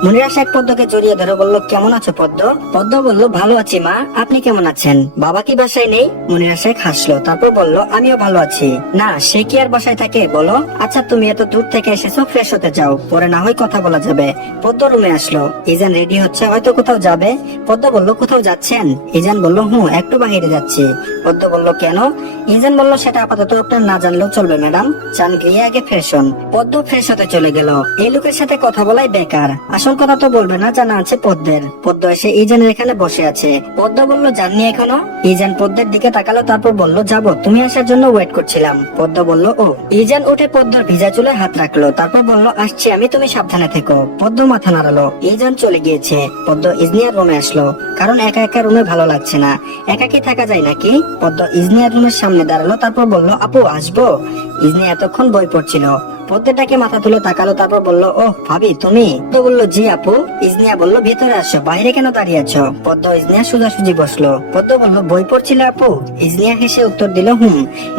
মুনিরা শেখ পদ্মকে জড়িয়ে ধরে বলল, কেমন আছো পদ্ম? পদ্ম বলল, ভালো আছি মা, আপনি কেমন আছেন? বাবা কি বাসায় নেই? মুনিরা শেখ হাসলো, তারপর বলল, আমিও ভালো আছি। না, সে কি আর বাসায় থাকে বলো? আচ্ছা তুমি এত দূর থেকে এসেছো, ফ্রেশ হতে যাও, পরে না হয় কথা বলা যাবে। পদ্ম রুমে আসলো। ইজান রেডি হচ্ছে, হয়তো কোথাও যাবে। পদ্ম বলল, কোথাও যাচ্ছেন? ইজান বলল, একটু বাইরে যাচ্ছি। পদ্ম বলল, কেন? ইজান বলল, সেটা আপাতত আপনার না জানলেও চলবে ম্যাডাম, চান গিয়ে আগে ফ্রেশ হন। পদ্ম ফ্রেশ হতে চলে গেল। এই লোকের সাথে কথা বলাই বেকার, আসল কথা তো বলবে না, জানা আছে পদ্মের। পদ্ম এসে ইজানের এখানে বসে আছে। পদ্ম বলল, জাননি এখনো? ইজান পদ্মের দিকে তাকালো, তারপর বলল, যাবো, তুমি আসার জন্য ওয়েট করছিলাম। পদ্ম বলল, ও। ইজান উঠে পদ্মর ভিজা চুলে হাত রাখলো, তারপর বলল, আসছি আমি, তুমি সাবধানে থেকো। পদ্ম মাথা নাড়ালো। ইজান চলে গিয়েছে। পদ্ম ইজনিয়ার রুমে আসলো, কারণ একা একা রুমে ভালো লাগছে না। একাকি থাকা যায় নাকি? পদ্ম ইজনিয়ার রুমের সামনে দাঁড়ালো, তারপর বলল, আপু আসবো? ইজনিয়া এতক্ষণ বই পড়ছিল। পদ্মটাকে মাথা তুলে তাকালো, তারপর বলল, ওহ ভাবি তুমি? তো বলল, জি আপু। ইজনিয়া বলল, ভেতরে আসো, বাইরে কেন দাঁড়িয়ে আছো? পদ্ম ইজনিয়া সোজাসুজি বসলো। পদ্ম বলল, বই পড়ছিলে আপু? ইজনিয়া হেসে উত্তর দিল,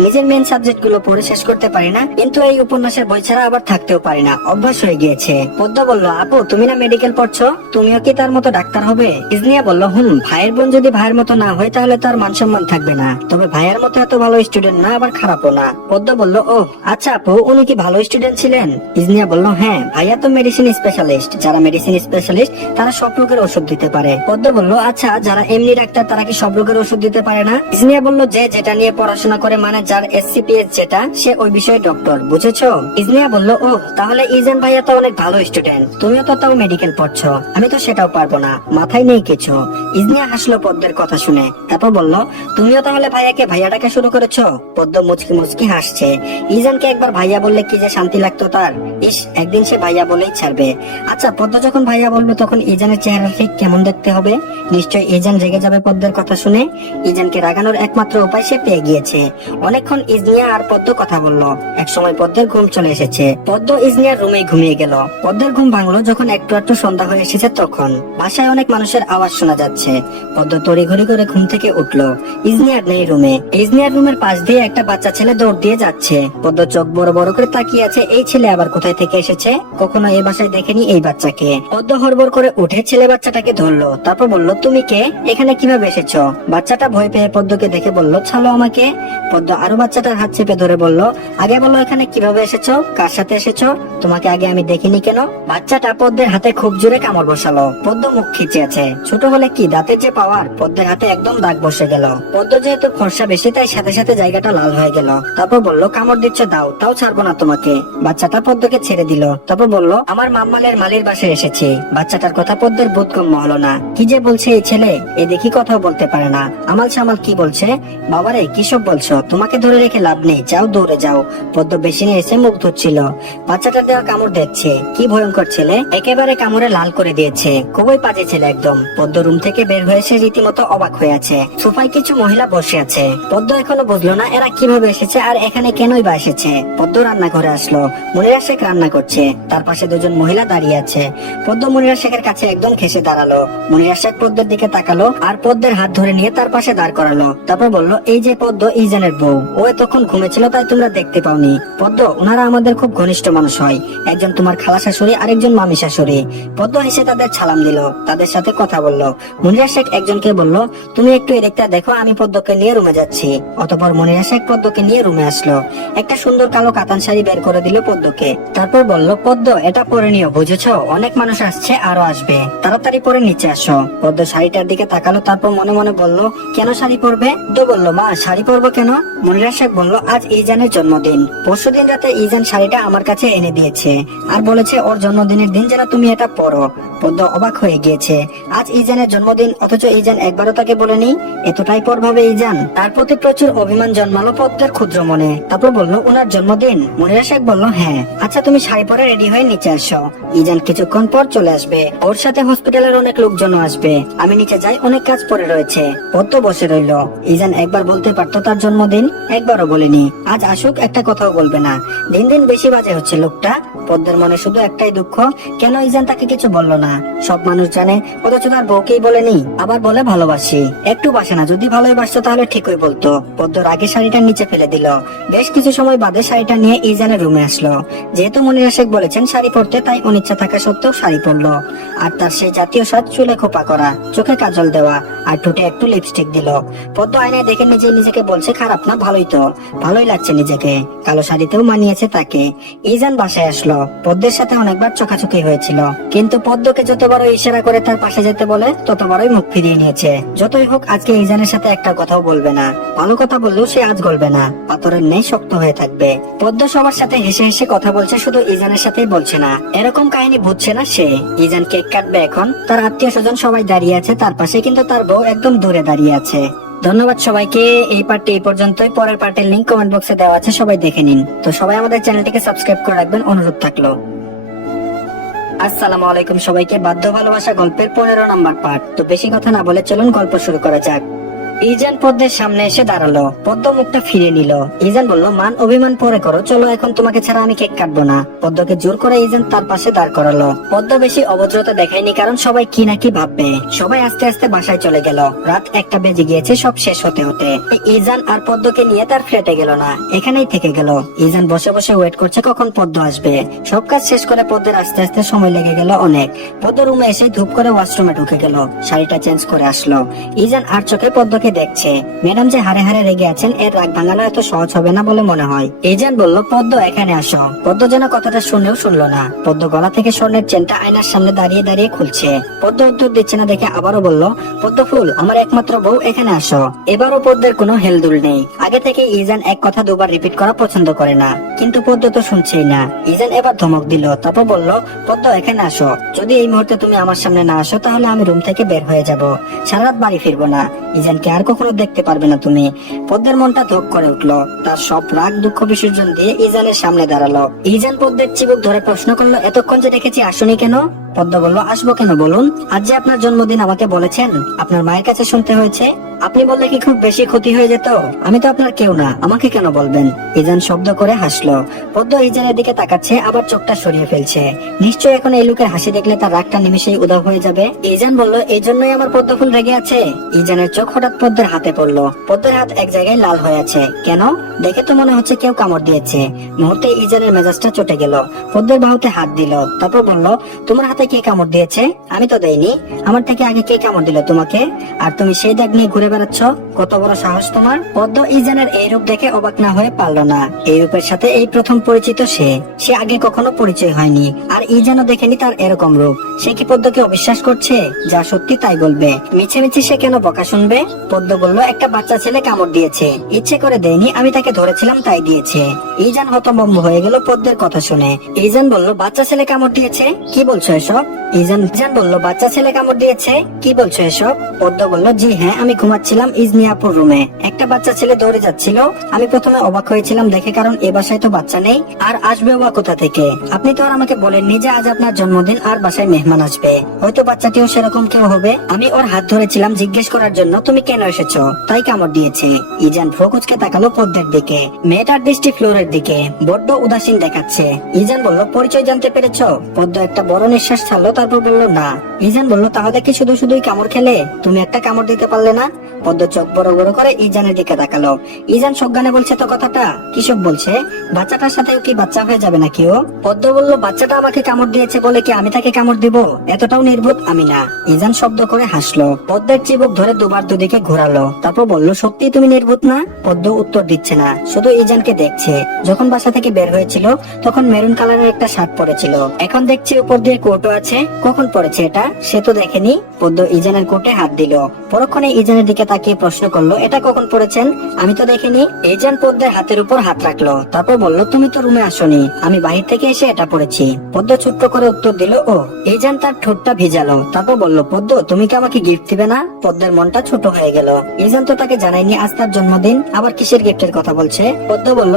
নিজের মেন সাবজেক্ট গুলো পড়ে শেষ করতে পারি না, কিন্তু এই উপন্যাসের বই ছাড়া আবার থাকতেও পারি না, অভ্যাস হয়ে গিয়েছে। পদ্ম বলল, আপু তুমি না মেডিকেল পড়ছো, তুমিও কি তার মতো ডাক্তার হবে? ইজনিয়া বলল, ভাইয়ের বোন যদি ভাইয়ের মতো না হয় তাহলে তার মান সম্মান থাকবে না, তবে ভাইয়ের মতো এত ভালো স্টুডেন্ট না, আবার খারাপও না। পদ্ম বলল, ও আচ্ছা আপু, উনি কি ভালো স্টুডেন্ট ছিলেন? ইজনিয়া বলল, হ্যাঁ, ভাইয়া তো মেডিসিন স্পেশালিস্ট, যারা মেডিসিন স্পেশালিস্ট তারা সব রোগের ওষুধ দিতে পারে। পদ্ম বলল, আচ্ছা যারা এমনি ডাক্তার তারা কি সব রোগের ওষুধ দিতে পারে না? ইজনিয়া বলল, যে যেটা নিয়ে পড়াশোনা করে, মানে যার SCPS যেটা, সে ওই বিষয়ে ডক্টর, বুঝেছো? ইজনিয়া বলল, ও তাহলে ইজান ভাইয়া তো অনেক ভালো স্টুডেন্ট, তুমিও তো তাও মেডিকেল পড়ছো, আমি তো সেটাও পারবো না, মাথায় নেই কিছু। ইজনিয়া হাসলো পদ্মের কথা শুনে, তারপর বলল, তুমিও তাহলে ভাইয়াকে ভাইয়া ডাকা শুরু করেছো? পদ্ম মুচকি মুচকি হাসছে। ইজানকে একবার ভাইয়া বললে কি যে শান্তি লাগতো তার, ইস একদিন সে ভাইয়া বলেই ছাড়বে। আচ্ছা পদ্ম যখন ভাইয়া বলবে তখন ইজানের চেহারা ঠিক কেমন দেখতে হবে? নিশ্চয় ইজান রেগে যাবে পদ্মের কথা শুনে। ইজানকে রাগানোর একমাত্র উপায় সে পেয়ে গিয়েছে। অনেকক্ষণ ইজনিয়া আর পদ্ম কথা বলল। একসময় পদ্মের ঘুম চলে এসেছে। পদ্ম ইজনিয়ার রুমে ঘুমিয়ে গেল। পদ্মের ঘুম ভাঙলো যখন একটু একটু সন্ধ্যা হয়ে এসেছে তখন। বাসায় অনেক মানুষের আওয়াজ শোনা যাচ্ছে। পদ্ম তড়িঘড়ি করে ঘুম থেকে উঠলো। ইজনিয়ার নেই রুমে। ইজনিয়ার রুমের পাশ দিয়ে একটা বাচ্চা ছেলে দৌড় দিয়ে যাচ্ছে। পদ্ম চোখ বড় বড় করে তাকিয়ে আছে, এই ছেলে আবার কোথায় থেকে এসেছে, কখনো এই বাসায় দেখেনি এই বাচ্চাকে। পদ্ম হড়বড় করে উঠে ছেলে বাচ্চাটাকে ধরলো, তারপর বলল, তুমি কে, এখানে কিভাবে এসেছো? বাচ্চাটা ভয় পেয়ে পদ্মকে দেখে বলল, ছাড়ো আমাকে। পদ্ম আরো বাচ্চাটার হাত চেপে ধরে বলল, আগে বলো এখানে কিভাবে এসেছো, কার সাথে এসেছো, তোমাকে আগে আমি দেখিনি কেন? বাচ্চাটা পদ্মের হাতে খুব জোরে কামড় বসালো। পদ্ম মুখ খিচে আছে, ছোট হলে কি দাঁতের যে পাওয়ার, পদ্মের হাতে একদম দাগ বসে গেল। পদ্ম যেহেতু ফর্সা বেশি তাই সাথে সাথে জায়গাটা লাল হয়ে গেল। তারপর বলল, কামড় দিচ্ছ দাও, তাও ছাড়বো না তোমাকে। বাচ্চাটা পদ্মকে ছেড়ে দিল। তারপর বলল, আমার মাম্মালের মালির বাসায় এসেছি। বাচ্চাটার কথা পদ্মের বোধগম্য হলো না। কি যে বলছে এই ছেলে, এ দেখি কথাও বলতে পারে না। আমাল সামাল কি বলছে? বাবারে কি সব বলছো, তোমাকে ধরে রেখে লাভ নেই, যাও দৌড়ে যাও। পদ্ম বেসিনে এসে মুখ ধুচ্ছিল। বাচ্চাটার দেওয়া কামড় দেখছে, কি ভয়ঙ্কর ছেলে, একেবারে কামড়ে লাল করে দিয়েছে, খুবই বাজে ছেলে একদম। পদ্ম রুম থেকে বের হয়ে এসে রীতিমতো অবাক হয়ে আছে। সোফায় কিছু মহিলা বসে আছে। পদ্ম এখনো বুঝলো না এরা কিভাবে এসেছে আর এখানে কেনই বা এসেছে। পদ্ম রান্নাঘরে আসলো। মুনিরা শেখ রান্না করছে, তার পাশে দুজন মহিলা দাঁড়িয়ে আছে। পদ্ম মুনিরা শেখের কাছে একদম ঘেসে দাঁড়ালো। মুনিরা শেখ পদ্মের দিকে তাকালো আর পদ্মের হাত ধরে নিয়ে তার পাশে দাঁড় করালো। তারপর বলল, এই যে পদ্ম ইজানের বউ, ও তখন ঘুমেছিল তাই তোমরা দেখতে পাওনি। পদ্ম, ওনারা আমাদের খুব ঘনিষ্ঠ মানুষ হয়, একজন তোমার খালা শাশুড়ি আর একজন মামি শাশুড়ি। পদ্ম হেসে তাদের সালাম দিল, তাদের সাথে কথা বলল। মুনিরা শেখ একজনকে বলল, তুমি একটু এদিকটা দেখো, আমি পদ্মকে নিয়ে রুমে যাচ্ছি। অতঃপর মুনিরা শেখ পদ্মকে নিয়ে রুমে আসলো। একটা সুন্দর কালো কাতান শাড়ি বের করে দিল পদ্মকে। তারপর বলল, পদ্ম এটা পরে নিও, বুঝেছো, অনেক মানুষ আসছে, আরো আসবে, তাড়াতাড়ি পরে নিচে আসো। পদ্ম শাড়িটার দিকে তাকালো, তারপর মনে মনে বলল, কেন শাড়ি পরবে? তো বলল, মা শাড়ি পরবো কেন? মুনিরা শেখ বলল, আজ ইজানের জন্মদিন, পরশুদিন রাতে ইজান শাড়িটা আমার কাছে এনে দিয়েছে আর বলেছে ওর জন্মদিনের দিন যেন তুমি এটা পরো। পদ্ম অবাক হয়ে গিয়েছে। আজ ইজানের জন্মদিন, অথচ ইজান একবারও তাকে বলেনি। এতটাই পর ভাবে ইজান। তার প্রতি প্রচুর অভিমান জন্মালো পদ্মের ক্ষুদ্র মনে। তারপর বলল, ওনার জন্মদিন? মনিরা শেখ বলল, হ্যাঁ। আচ্ছা, তুমি শাড়ি পরে রেডি হয়ে নিচে আসো। ইজান কিছুক্ষণ পর চলে আসবে। ওর সাথে হসপিটালের অনেক লোকজনও আসবে। আমি নিচে যাই, অনেক কাজ পড়ে রয়েছে। পদ্ম বসে রইল। ইজান একবার বলতে পারতো তার জন্মদিন, একবারও বলেনি। আজ আসুক, একটা কথাও বলবে না। দিন দিন বেশি বাজে হচ্ছে লোকটা। পদ্মের মনে শুধু একটাই দুঃখ, কেন ইজান তাকে কিছু বলল না। সব মানুষ জানে, অথচ তার বউকেই বলেনি। আবার বলে ভালোবাসি, একটু বাসে না। যদি ভালোই বাসতো তাহলে ঠিকই বলতো। পদ্মর আগে শাড়িটা নিচে ফেলে দিল। বেশ কিছু সময় বাদে শাড়িটা নিয়ে ইজানের রুমে আসলো। যেহেতু মনিরা শেখ বলেছেন শাড়ি পরতে, তাই অনিচ্ছা থাকা সত্ত্বেও শাড়ি পরলো। আর তার সেই জাতীয় সাজ, চুলে খোপা করা, চোখে কাজল দেওয়া, আর ঠোঁটে একটু লিপস্টিক দিল। পদ্ম আয়নায় দেখে নিজেকে বলছে, খারাপ না, ভালোই তো, ভালোই লাগছে নিজেকে। কালো শাড়িতেও মানিয়েছে তাকে। ইজান বাসায় আসলো। পদ্মের সাথে অনেকবার চোখাচোখি হয়েছিল, কিন্তু পদ্মকে যতবার ইশারা করে তার পাশে যেতে বলে, ততবারই মুখ ফিরিয়ে নিয়েছে। যতই হোক, আজকে ইজানের সাথে একটা কথাও বলবে না। ভালো কথা বললেও সে আজ গলবে না, পাথরের ন্যায় শক্ত হয়ে থাকবে। পদ্ম সবার সাথে হেসে হেসে কথা বলছে, শুধু ইজানের সাথেই বলছে না। এরকম কাহিনী বুঝছে না সে। ইজান কেক কাটবে এখন। তার আত্মীয় স্বজন সবাই দাঁড়িয়ে আছে তার পাশে, কিন্তু তার বউ একদম দূরে দাঁড়িয়ে আছে। ধন্যবাদ সবাইকে। এই পার্টটি এই পর্যন্তই। পরের পার্টের লিংক কমেন্ট বক্সে দেওয়া আছে, সবাই দেখে নিন। তো সবাই আমাদের চ্যানেলটিকে সাবস্ক্রাইব করে রাখবেন, অনুরোধ থাকলো। আসসালামু আলাইকুম সবাইকে। বাধ্য ভালোবাসা গল্পের 15 নম্বর পার্ট। তো বেশি কথা না বলে চলুন গল্প শুরু করা যাক। ইজান পদ্মের সামনে এসে দাঁড়ালো। পদ্ম মুখটা ফিরে নিল। ইজান বলল, মান অভিমান পরে করো, চলো এখন তোমাকে ছাড়া আমি কেক কাটবো না। পদ্মকে জোর করে ইজান তার পাশে দাঁড় করালো। পদ্ম বেশি অভদ্রতা দেখায়নি, কারণ সবাই কি না কি ভাববে। সবাই আস্তে আস্তে বাসায় চলে গেল। রাত 1টা বেজে গিয়েছে সব শেষ হতে হতে। ইজান আর পদ্মকে নিয়ে তার ফ্ল্যাটে গেল না, এখানেই থেকে গেল। ইজান বসে বসে ওয়েট করছে কখন পদ্ম আসবে। সব কাজ শেষ করে পদ্মের আস্তে আস্তে সময় লেগে গেল অনেক। পদ্ম রুমে এসে ধূপ করে ওয়াশরুমে ঢুকে গেল, শাড়িটা চেঞ্জ করে আসলো। ইজান আর চোখে পদ্মকে দেখছে। ম্যাডাম যে হারে হারে রেগে আছেন, এর রাগ ভাঙানো এত সহজ হবে না বলে মনে হয়। ইজান বলল, পদ্ম এখানে আসো। পদ্ম যেন কথাটা শুনেও শুনলো না। পদ্ম গলা থেকে স্বর্ণের চেনটা আয়নার সামনে দাঁড়িয়ে দাঁড়িয়ে খুলছে। পদ্ম উত্তর দিচ্ছে না দেখে আবারও বলল, পদ্ম ফুল, আমার একমাত্র বউ, এখানে আসো। এবারও পদ্মের কোনো হেলদুল নেই। আগে থেকে ইজান এক কথা দুবার রিপিট করা পছন্দ করে না, কিন্তু পদ্ম তো শুনছেই না। ইজান এবার ধমক দিল, তারপর বলল, পদ্ম এখানে আসো। যদি এই মুহূর্তে তুমি আমার সামনে না আসো, তাহলে আমি রুম থেকে বের হয়ে যাব। সারা রাত বাড়ি ফিরবো না। ইজানকে আর কখনো দেখতে পারবে না তুমি। পদ্মের মনটা ধক করে উঠলো। তার সব রাগ দুঃখ বিসর্জন দিয়ে ইজানের সামনে দাঁড়ালো। ইজান পদ্মের চিবুক ধরে প্রশ্ন করলো, এতক্ষণ যে দেখেছি আসনি কেন? পদ্ম বলল, আসবো কেন বলুন? আজ যে আপনার জন্মদিন, আমাকে বলেছেন। আপনার মায়ের কাছে শুনতে হয়েছে। আপনি বললে কি খুব বেশি ক্ষতি হয়ে যেত? আমি তো আপনার কেউ না, আমাকে কেন বলবেন? ইজান শব্দ করে হাসলো। পদ্ম ইজানের দিকে তাকাচ্ছে, আবার চোখটা সরিয়ে ফেলছে। নিশ্চয় এখন এই লোকের হাসি দেখলে তার রাগটা নিমেষেই উধাও হয়ে যাবে। ইজান বলল, এই জন্যই আমার পদ্ম ফুল রেগে আছে? ইজানের চোখ হঠাৎ পদ্মের হাতে পড়লো। পদ্মের হাত এক জায়গায় লাল হয়ে আছে। কেন? দেখে তো মনে হচ্ছে কেউ কামড় দিয়েছে। মুহূর্তে ইজানের মেজাজটা চটে গেল। পদ্মের বাহুতে হাত দিল, তারপর বলল, তোমার হাতে কে কামড় দিয়েছে? আমি তো দেইনি। আমার থেকে আগে কে কামড় দিল তোমাকে? আর তুমি সেই দাগ নিয়ে ঘুরে বেড়াচ্ছ? কত বড় সাহস তোমার? পদ্ম ইজানের এই রূপ দেখে অবাক না হয়ে পারল না। এই রূপের সাথে এই প্রথম পরিচিত সে আগে কখনো পরিচয় হয়নি। আর ইজানও দেখেনি তার এরকম রূপ। সে কি পদ্মকে অবিশ্বাস করছে? যা সত্যি তাই বলবে, মিছে মিছে সে কেন বকা শুনবে? পদ্ম বলল, একটা বাচ্চা ছেলে কামড় দিয়েছে, ইচ্ছে করে দেয়নি, আমি তাকে ধরেছিলাম তাই দিয়েছে। ইজান হতভম্ব হয়ে গেল পদ্মের কথা শুনে। ইজান বলল, বাচ্চা ছেলে কামড় দিয়েছে? কি বলছো এসব? ইজান বলল, বাচ্চা ছেলে কামড় দিয়েছে? কি বলছো এসব? পদ্ম বলল, জি হ্যাঁ, আমি ঘুমাচ্ছিলাম ইজনিয়াপুর রুমে। একটা বাচ্চা ছেলে দৌড়ে যাচ্ছিল। আমি প্রথমে অবাক হয়েছিলাম দেখে, কারণ এ বাসায় তো বাচ্চা নেই। আর আসবে বা কোথা থেকে? আপনি তো আর আমাকে বলেননি যে আজ আপনার জন্মদিন আর বাসায় মেহমান আসবে। হয়তো বাচ্চাটিও সেরকম কেউ হবে। আমি ওর হাত ধরেছিলাম জিজ্ঞেস করার জন্য তুমি কেন এসেছো, তাই কামড় দিয়েছে। ইজান ভ্রুকুচকে তাকালো পদ্মের দিকে। মেয়েটার দৃষ্টি ফ্লোরের দিকে, বড্ড উদাসীন দেখাচ্ছে। ইজান বলল, পরিচয় জানতে পেরেছো? পদ্ম একটা বড় নিঃশ্বাস ছাড়লো, তারপর বলল, না। ইজান বলল, তাহলে কি শুধুই কামড় খেলে? তুমি একটা কামড় দিতে পারলে না? পদ্ম চোখ বড় বড় করে ইজানের দিকে তাকালো। ইজান সজ্ঞানে বলছে তো কথাটা। কিসব বলছে? বাচ্চাটার সাথে কি বাচ্চা হয়ে যাবে নাকি ও? পদ্ম বলল, বাচ্চাটা আমাকে কামড় দিয়েছে বলে কি আমি তাকে কামড় দিব? এতটাও নির্বোধ আমি না। ইজান শব্দ করে হাসলো। পদ্মের চিবুক ধরে দুবার দুদিকে ঘোরালো, তারপর বলল, সত্যি তুমি নির্বোধ না? পদ্ম উত্তর দিচ্ছে না, শুধু ইজানকে দেখছে। যখন বাসা থেকে বের হয়েছিল তখন মেরুন কালারের একটা শার্ট পরেছিল, এখন দেখছি উপর দিয়ে কোট ফটো আছে, কখন পড়েছে এটা? সে তো দেখেনি। পদ্ম ইজানের কোটে হাত দিল। পরক্ষণে ইজানের দিকে তাকিয়ে প্রশ্ন করলো, এটা কখন পড়েছেন? আমি তো দেখিনি। ইজান পদ্মের হাতের উপর হাত রাখলো, তারপর বলল, তুমি তো রুমে আসোনি, আমি বাহির থেকে এসে এটা পড়েছি। পদ্ম ছোট্ট করে উত্তর দিল, ও। ইজান তার ঠোঁটটা ভিজালো, তারপর বলল, পদ্ম তুমি কি আমাকে গিফট দিবে না? পদ্মের মনটা ছোট হয়ে গেল। ইজান তো তাকে জানায়নি আজ তার জন্মদিন, আবার কিসের গিফটের কথা বলছে? পদ্ম বলল,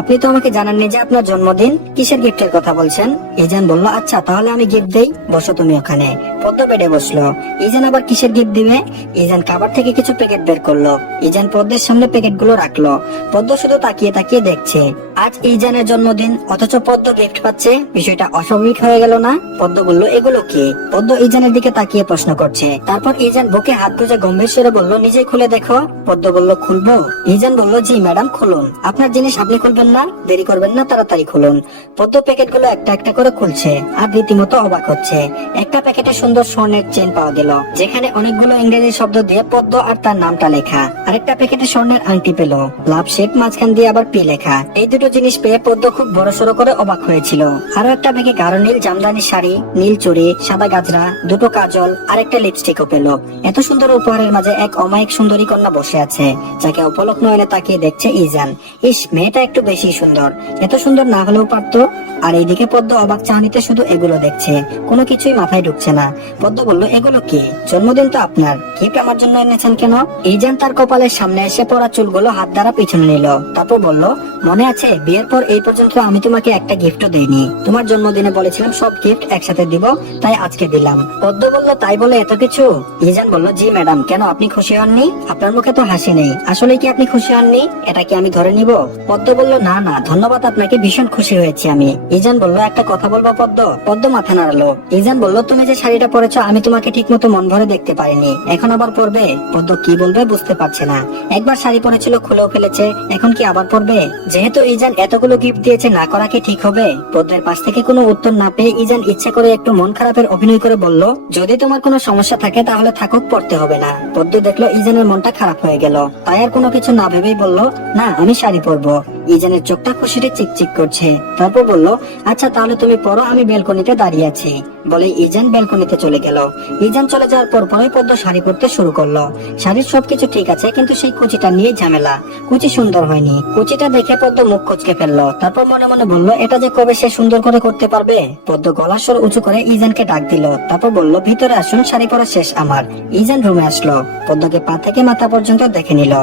আপনি তো আমাকে জানাননি যে আপনার জন্মদিন, কিসের গিফটের কথা বলছেন? ইজান বলল, আচ্ছা তাহলে আমি গিফট দেই, বসো তুমি ওখানে। পদ্ম বেডে বসলো। ইজান আবার কিসের গিফট দিবে? ইজান কাবার থেকে কিছু প্যাকেট বের করলো। ইজান পদ্মের সামনে প্যাকেট গুলো রাখলো। পদ্ম শুধু তাকিয়ে তাকিয়ে দেখছে। আজ ইজানের জন্মদিন, অথচ পদ্ম গিফট পাচ্ছে। বিষয়টা অস্বাভাবিক হয়ে গেল না? পদ্ম বলল, এগুলো কি? পদ্ম ইজানের দিকে তাকিয়ে প্রশ্ন করছে। তারপর ইজান বুকে হাত গুজে গম্ভীর স্বরে বলল, নিজে খুলে দেখো। পদ্ম বলল, খুলবো? ইজান বলল, জি ম্যাডাম খুলুন, আপনার জিনিস আপনি খুলবেন না, দেরি করবেন না, তাড়াতাড়ি খুলুন। পদ্ম প্যাকেট গুলো একটা একটা করে খুলছে আর রীতিমতো অবাক হচ্ছে। একটা প্যাকেটে সুন্দর স্বর্ণের চেন পাওয়া গেল, যেখানে অনেকগুলো ইংরেজি শব্দ দিয়ে পদ্ম আর তার নামটা লেখা। আরেকটা প্যাকেটে স্বর্ণের আংটি পেল, লাভ শেপ, মাঝখান দিয়ে আবার পি লেখা। এই দুটো জিনিস পেয়ে পদ্ম খুব বড় সড়ো করে অবাক হয়েছিল। আরো একটা ব্যাগে গাঢ় নীল জামদানি শাড়ি, নীল চুড়ি, সাদা গাজরা, দুটো কাজল আর একটা লিপস্টিকও পেল। এত সুন্দর উপহারের মাঝে এক অমায়িক সুন্দরী কন্যা বসে আছে, যাকে অপলক নয়নে তাকিয়ে দেখছে ইজান। ইস, মেয়েটা একটু বেশি সুন্দর, এত সুন্দর না হলেও পারতো। আর এইদিকে পদ্ম অবাক চাহনিতে শুধু এগুলো দেখছে, কোনো কিছুই মাথায় ঢুকছে না। পদ্ম বলল, এগুলো কি? জন্মদিন তো আপনার, গিফট আমার জন্য এনেছেন কেন? ইজান তার কপালের সামনে এসে পড়া চুলগুলো হাত দ্বারা পিছনে নিল, তারপর বলল, মনে আছে বিয়ের পর এই পর্যন্ত আমি তোমাকে একটা গিফটও দেইনি। তোমার জন্মদিনে বলেছিলাম সব গিফট একসাথে দিব, তাই আজকে দিলাম। পদ্ম বলল, তাই বলে এত কিছু? ইজান বলল, জি ম্যাডাম, কেন আপনি খুশি হননি? আপনার মুখে তো হাসি নেই, আসলে কি আপনি খুশি হননি? এটা কি আমি ধরে নিব? পদ্ম বলল, না না ধন্যবাদ আপনাকে, ভীষণ খুশি হয়েছি আমি। ইজান বলল, একটা কথা বলবো পদ্ম? পদ্ম মাথা নাড়ালো। ইজান বলল, তুমি যে শাড়িটা পরেছো আমি তোমাকে ঠিক মতো মন ভরে দেখতে পারিনি, এখন আবার পরবে? পদ্ম কি বলবে বুঝতে পারছে না। একবার শাড়ি পরেছিল, খুলেও ফেলেছে, এখন কি আবার পরবে? যেহেতু ইজান এতগুলো গিফট দিয়েছে, না করা কি ঠিক হবে? পদ্মের পাশ থেকে কোনো উত্তর না পেয়ে ইজান ইচ্ছা করে একটু মন খারাপের অভিনয় করে বলল, যদি তোমার কোনো সমস্যা থাকে তাহলে থাকুক, পড়তে হবে না। পদ্ম দেখলো ইজানের মনটা খারাপ হয়ে গেল, তাই আর কোনো কিছু না ভেবেই বলল, না আমি শাড়ি পরবো। ইজানের চোখটা খুশিতে চিকচিক করছে। তারপর বলল, আচ্ছা তাহলে তুমি পরো, আমি বেলকনিতে দাঁড়িয়ে আছি। বলে ইজান বেলকনিতে চলে গেল। ইজান চলে যাওয়ার পর পরই পদ্ম শাড়ি পরতে শুরু করলো। শাড়ির সবকিছু ঠিক আছে, কিন্তু সেই কুচিটা নিয়ে ঝামেলা। কুচি সুন্দর হয়নি। কুচিটা দেখে পদ্ম মুখ কুচকে ফেললো। তারপর মনে মনে বলল, এটা যে কবে সে সুন্দর করে করতে পারবে। পদ্ম গলার স্বর উঁচু করে ইজানকে ডাক দিল, তারপর বলল, ভিতরে আসুন, শাড়ি পরা শেষ আমার। ইজান রুমে আসলো, পদ্মকে পা থেকে মাথা পর্যন্ত দেখে নিল।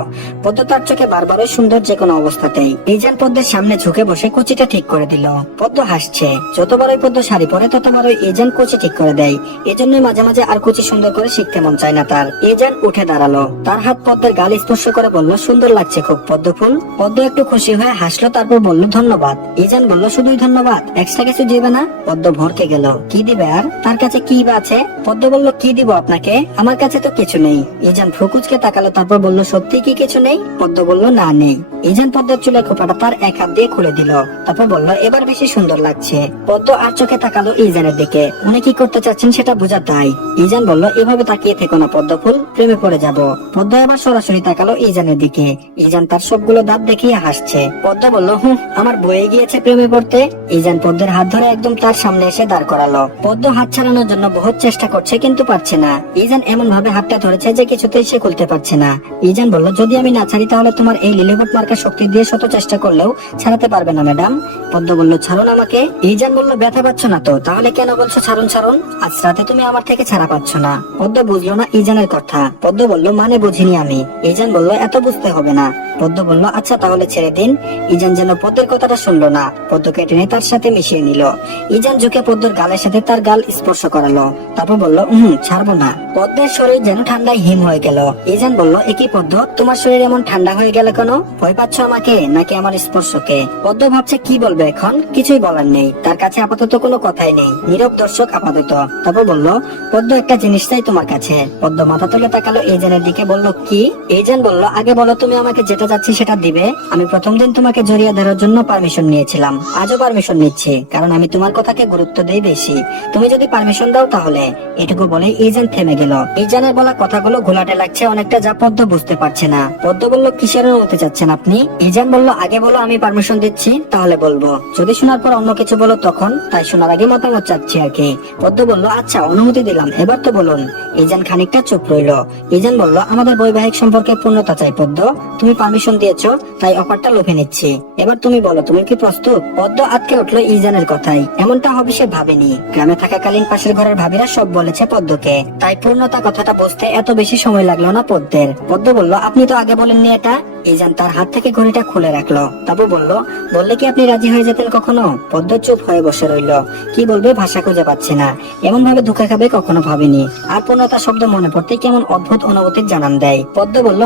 পদ্ম তার চোখে বারবারই সুন্দর যে কোনো অবস্থাতেই। ইজান পদ্মের সামনে ঝুঁকে বসে কুচিটা ঠিক করে দিল। পদ্ম হাসছে। যতবারই পদ্ম শাড়ি পরে ততবারই ইজান কুচি ঠিক করে দেয়। এজন্যই মাঝে মাঝে আর কুচি সুন্দর করে শিখতে মন চায় না তার। ইজান উঠে দাঁড়ালো, তার হাত পদ্মের গাল স্পর্শ করে বলল, সুন্দর লাগছে খুব পদ্ম ফুল। পদ্ম একটু খুশি হয়ে হাসলো, তারপর বলল, ধন্যবাদ। ইজান বলল, শুধুই ধন্যবাদ, এক্সট্রা কিছু দিবে না? পদ্ম ভরকে গেল, কি দিবে আর? তার কাছে কি বা আছে? পদ্ম বলল, কি দিব আপনাকে, আমার কাছে তো কিছু নেই। ইজান ফুকুচকে তাকালো, তারপর বলল, সত্যি কি কিছু নেই? পদ্ম বলল, না নেই। ইজান পদ্মের চুলের খোপাটা তার এক হাত দিয়ে খুলে দিল, তারপর বলল, এবার বেশি সুন্দর লাগছে। পদ্ম আর চোখে তাকালো ইজানের দিকে, উনি কি করতে চাচ্ছেন সেটা বোঝা তাই। ইজান বলল, এভাবে তাকিয়ে থেকো না পদ্ম ফুল, প্রেমে পড়ে যাব। পদ্ম এবার সরাসরি তাকালো ইজানের দিকে। ইজান তার সবগুলো দাঁত দেখিয়ে হাসছে। পদ্ম বলল, আমার বয়ে গিয়েছে প্রেমে পড়তে। ইজান পদ্মের হাত ধরে একদম তার সামনে এসে দাঁড় করালো। পদ্ম হাত ছাড়ানোর জন্য বহুত চেষ্টা করছে, কিন্তু পারছে না। ইজান এমন ভাবে হাতটা ধরেছে যে কিছুতেই সে খুলতে পারছে না। ইজান বলল, যদি আমি না ছাড়ি তাহলে তোমার এই লিলিপুট মার্কা শক্তি দিয়ে শত চেষ্টা করলেও ছাড়াতে পারবে না ম্যাডাম। পদ্ম বলল, ছাড়ুন আমাকে। ইজান বলল, ব্যথা পাচ্ছ না তো? তাহলে কেন বলছো ছাড়ুন ছাড়ুন? আজ রাতে তুমি আমার থেকে ছাড়া পাচ্ছ না। পদ্ম বুঝলো না ইজানের কথা। পদ্ম বলল, মানে বুঝিনি আমি। ইজান বলল, এত বুঝতে হবে না। পদ্ম বলল, আচ্ছা তাহলে ছেড়ে দিন। ইজান যেন পদ্মের কথাটা শুনলো না, পদ্মকে টেনে তার সাথে মিশিয়ে নিল। ইজান ঝুঁকে পদ্মের গালের সাথে তার গাল স্পর্শ করালো, তারপর বলল, ছাড়বো না। পদ্মের শরীর যেন ঠান্ডায় হিম হয়ে গেল। ইজান বলল, একই পদ্ম, তোমার শরীর এমন ঠান্ডা হয়ে গেল কেন? ভয় পাচ্ছ আমাকে নাকি আমার স্পর্শকে? পদ্ম ভাবছে কি বলবে এখন, কিছুই বলার নেই। তার কাছে আপাতত কোনো কথাই নেই, নীরব দর্শক আপাতত। তারপর বলল, পদ্ম একটা জিনিস চাই তোমার কাছে। পদ্ম মাথা তুলে তাকালো ইজানের দিকে, বলল, কি? ইজান বলল, আগে বলো তুমি আমাকে যেটা চাচ্ছি সেটা দিবে। আমি প্রথম দিন তোমাকে জড়িয়ে ধরার জন্য পারমিশন নিয়েছিলাম, আজও পারমিশন নিচ্ছি, কারণ আমি তোমার কথাকে গুরুত্ব দেই বেশি। তুমি যদি পারমিশন দাও তাহলে। এটুকু বলে ইজান থেমে গেল। ইজানের বলা কথাগুলো ঘোলাটে লাগছে অনেকটা, যা পদ্ম বুঝতে পারছে না। পদ্ম বলল, কিসের অনুমতি চাচ্ছেন আপনি? ইজান বলল, আগে বলো আমি পারমিশন দিচ্ছি, তাহলে বলবো। যদি শোনার পর অন্য কিছু বলো তখন, তাই শোনার আগে মতামত চাচ্ছি আর কি। পদ্ম বলল, আচ্ছা অনুমতি দিলাম, এবার তো বলুন। ইজান খানিকটা চুপ রইল। ইজান বলল, আমাদের বৈবাহিক সম্পর্কে পূর্ণতা চাই পদ্ম। তুমি পারমিশন দিয়েছো, তাই অফারটা লুফে নিচ্ছি। এবার তুমি বলো, তুমি কি প্রস্তুত? পদ্ম আটকে উঠলো ইজানের কথাই। এমনটা হবে সে ভাবেনি। গ্রামে থাকাকালীন পাশের ঘরের ভাবিরা সব বলেছে পদ্মকে, তাই পূর্ণতা কথাটা বুঝতে এত বেশি সময় লাগলো না পদ্মের। পদ্ম বলল, আপনি তো আগে বলেননি এটা। ইজান তার হাত থেকে ঘড়িটা খুলে রাখলো, তারপর বলল, বললে কি আপনি রাজি হয়ে যেতেন কখনো? পদ্ম চুপ হয়ে বসে রইল। কি বলবে ভাষা খুঁজে পাচ্ছে না। এমন ভাবে ধোঁকা খাবে কখনো ভাবেনি। আর পূর্ণতা শব্দ মনে পড়তে কেমন অদ্ভুত অনুভূতির জানান দেয়। পদ্ম বলল,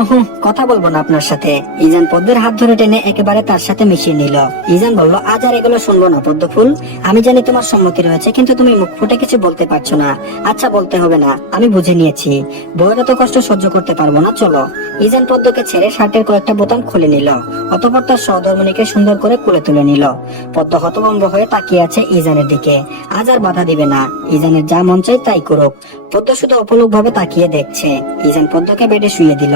কথা বলবো না আপনার সাথে। ইজান পদ্মের হাত ধরে টেনে একেবারে তার সাথে মিশিয়ে নিল। ইজান বলল, আজ আর এগুলো শুনবো না পদ্ম ফুল। আমি জানি তোমার সম্মতি রয়েছে, কিন্তু তুমি মুখ ফুটে কিছু বলতে পারছো না। আচ্ছা বলতে হবে না, আমি বুঝে নিয়েছি। বউয়ের এত কষ্ট সহ্য করতে পারবো না, চলো। ইজান পদ্মকে ছেড়ে শার্টের কয়েকটা বোতাম খুলে নিল। অতঃপর তার সহধর্মিণীকে সুন্দর করে কোলে তুলে নিল। পদ্ম হতভম্ব হয়ে তাকিয়ে আছে ইজানের দিকে। আজ আর বাধা দিবে না, ইজানের যা মন চাই তাই করুক। পদ্ম শুধু অপলক ভাবে তাকিয়ে দেখছে। ইজান পদ্মকে বেডে শুয়ে দিল।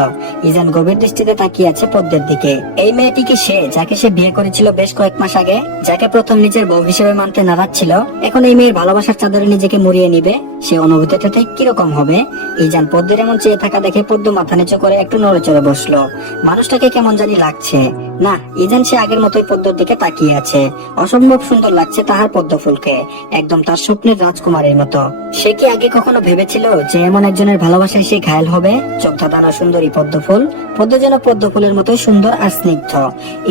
ইজান গভীর দৃষ্টিতে তাকিয়ে আছে পদ্মের দিকে। এই মেয়েটি কি সে, যাকে সে বিয়ে করেছিল বেশ কয়েক মাস আগে, যাকে প্রথম নিজের বউ হিসেবে মানতে নারাজ ছিল? এখন এই মেয়ের ভালোবাসার চাদরে নিজেকে মুড়িয়ে নিবে। সে অনুভূতিটা ঠিক কিরকম হবে? ইজান পদ্মের এমন চেয়ে থাকা দেখে পদ্ম মাথা নিচু করে একটু নড়ে চড়ে বসলো। মানুষটাকে কেমন জানি লাগছে। না, ইজান সে আগের মতোই পদ্মের দিকে তাকিয়ে আছে। অসম্ভব সুন্দর লাগছে তাহার পদ্ম ফুলকে, একদম তার স্বপ্নের রাজকুমারীর মতো। সে কি আগে কখনো ভেবেছিল যে এমন একজনের ভালোবাসায় সে ঘায়েল হবে? চোখ ধাঁধানো সুন্দরী পদ্ম ফুল। পদ্ম যেন পদ্ম ফুলের মতোই সুন্দর আর স্নিগ্ধ।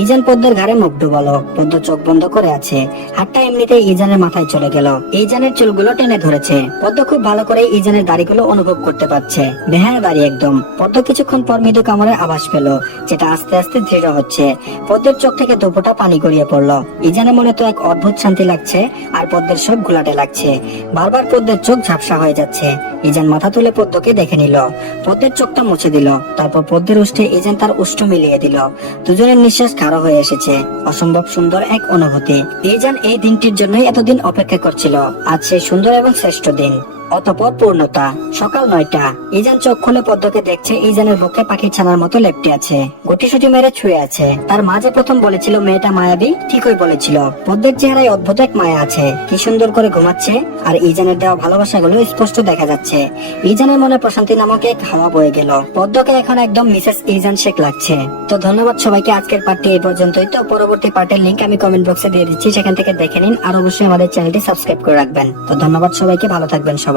ইজান পদ্মের ঘাড়ে মুখ ডুবালো। পদ্ম চোখ বন্ধ করে আছে। হাতটা এমনিতেই ইজানের মাথায় চলে গেল। ইজানের চুলগুলো টেনে ধরেছে। পদ্ম খুব ভালো করে ইজানের দাড়িগুলো অনুভব করতে পারছে। বেহায়া দাড়ি একদম। পদ্ম কিছুক্ষণ পর মৃদু কামড়ের আভাস পেল, যেটা আস্তে আস্তে দৃঢ় হচ্ছে। পদ্মের চোখ থেকে দুপোটা পানি গড়িয়ে পড়লো। ইজানের মনে তো এক অদ্ভুত শান্তি লাগছে, আর পদ্মের সব ঘোলাটে লাগছে। বারবার পদ্মের চোখ ঝাপসা হয়ে যাচ্ছে। ইজান মাথা তুলে পদ্মকে দেখে নিল। পদ্মের চোখটা মুছে দিল। তারপর পদ্মের উষ্ঠে ইজান তার উষ্ঠ মিলিয়ে দিল। দুজনের নিঃশ্বাস গাঢ় হয়ে এসেছে। অসম্ভব সুন্দর এক অনুভূতি। ইজান এই দিনটির জন্যই এতদিন অপেক্ষা করছিল। আজ সেই সুন্দর এবং শ্রেষ্ঠ দিন। অতঃপর পূর্ণতা। সকাল 9টা। ইজান চোখ খুলে পদ্মকে দেখছে। ইজানের বুকে পাখি ছানার মতো লেপ্টে আছে, গুটিসুটি মেরে ছুঁয়ে আছে। তার মাঝে প্রথম বলেছিল মেয়েটা মায়াবী, ঠিকই বলেছিল। পদ্মের চেহারায় অদ্ভুত এক মায়া আছে। কি সুন্দর করে ঘুমাচ্ছে, আর ইজানের দেওয়া ভালোবাসাগুলো স্পষ্ট দেখা যাচ্ছে। ইজানের মনে প্রশান্তি নামক এক হাওয়া বয়ে গেল। পদ্মকে এখন একদম মিসেস ইজান শেখ লাগছে। তো ধন্যবাদ সবাইকে। আজকের পার্টটি এই পর্যন্তই। তো পরবর্তী পার্টের লিংক আমি কমেন্ট বক্সে দিয়ে দিচ্ছি, সেখান থেকে দেখে নিন। আর অবশ্যই আমাদের চ্যানেলটি সাবস্ক্রাইব করে রাখবেন। তো ধন্যবাদ সবাইকে, ভালো থাকবেন সবাই।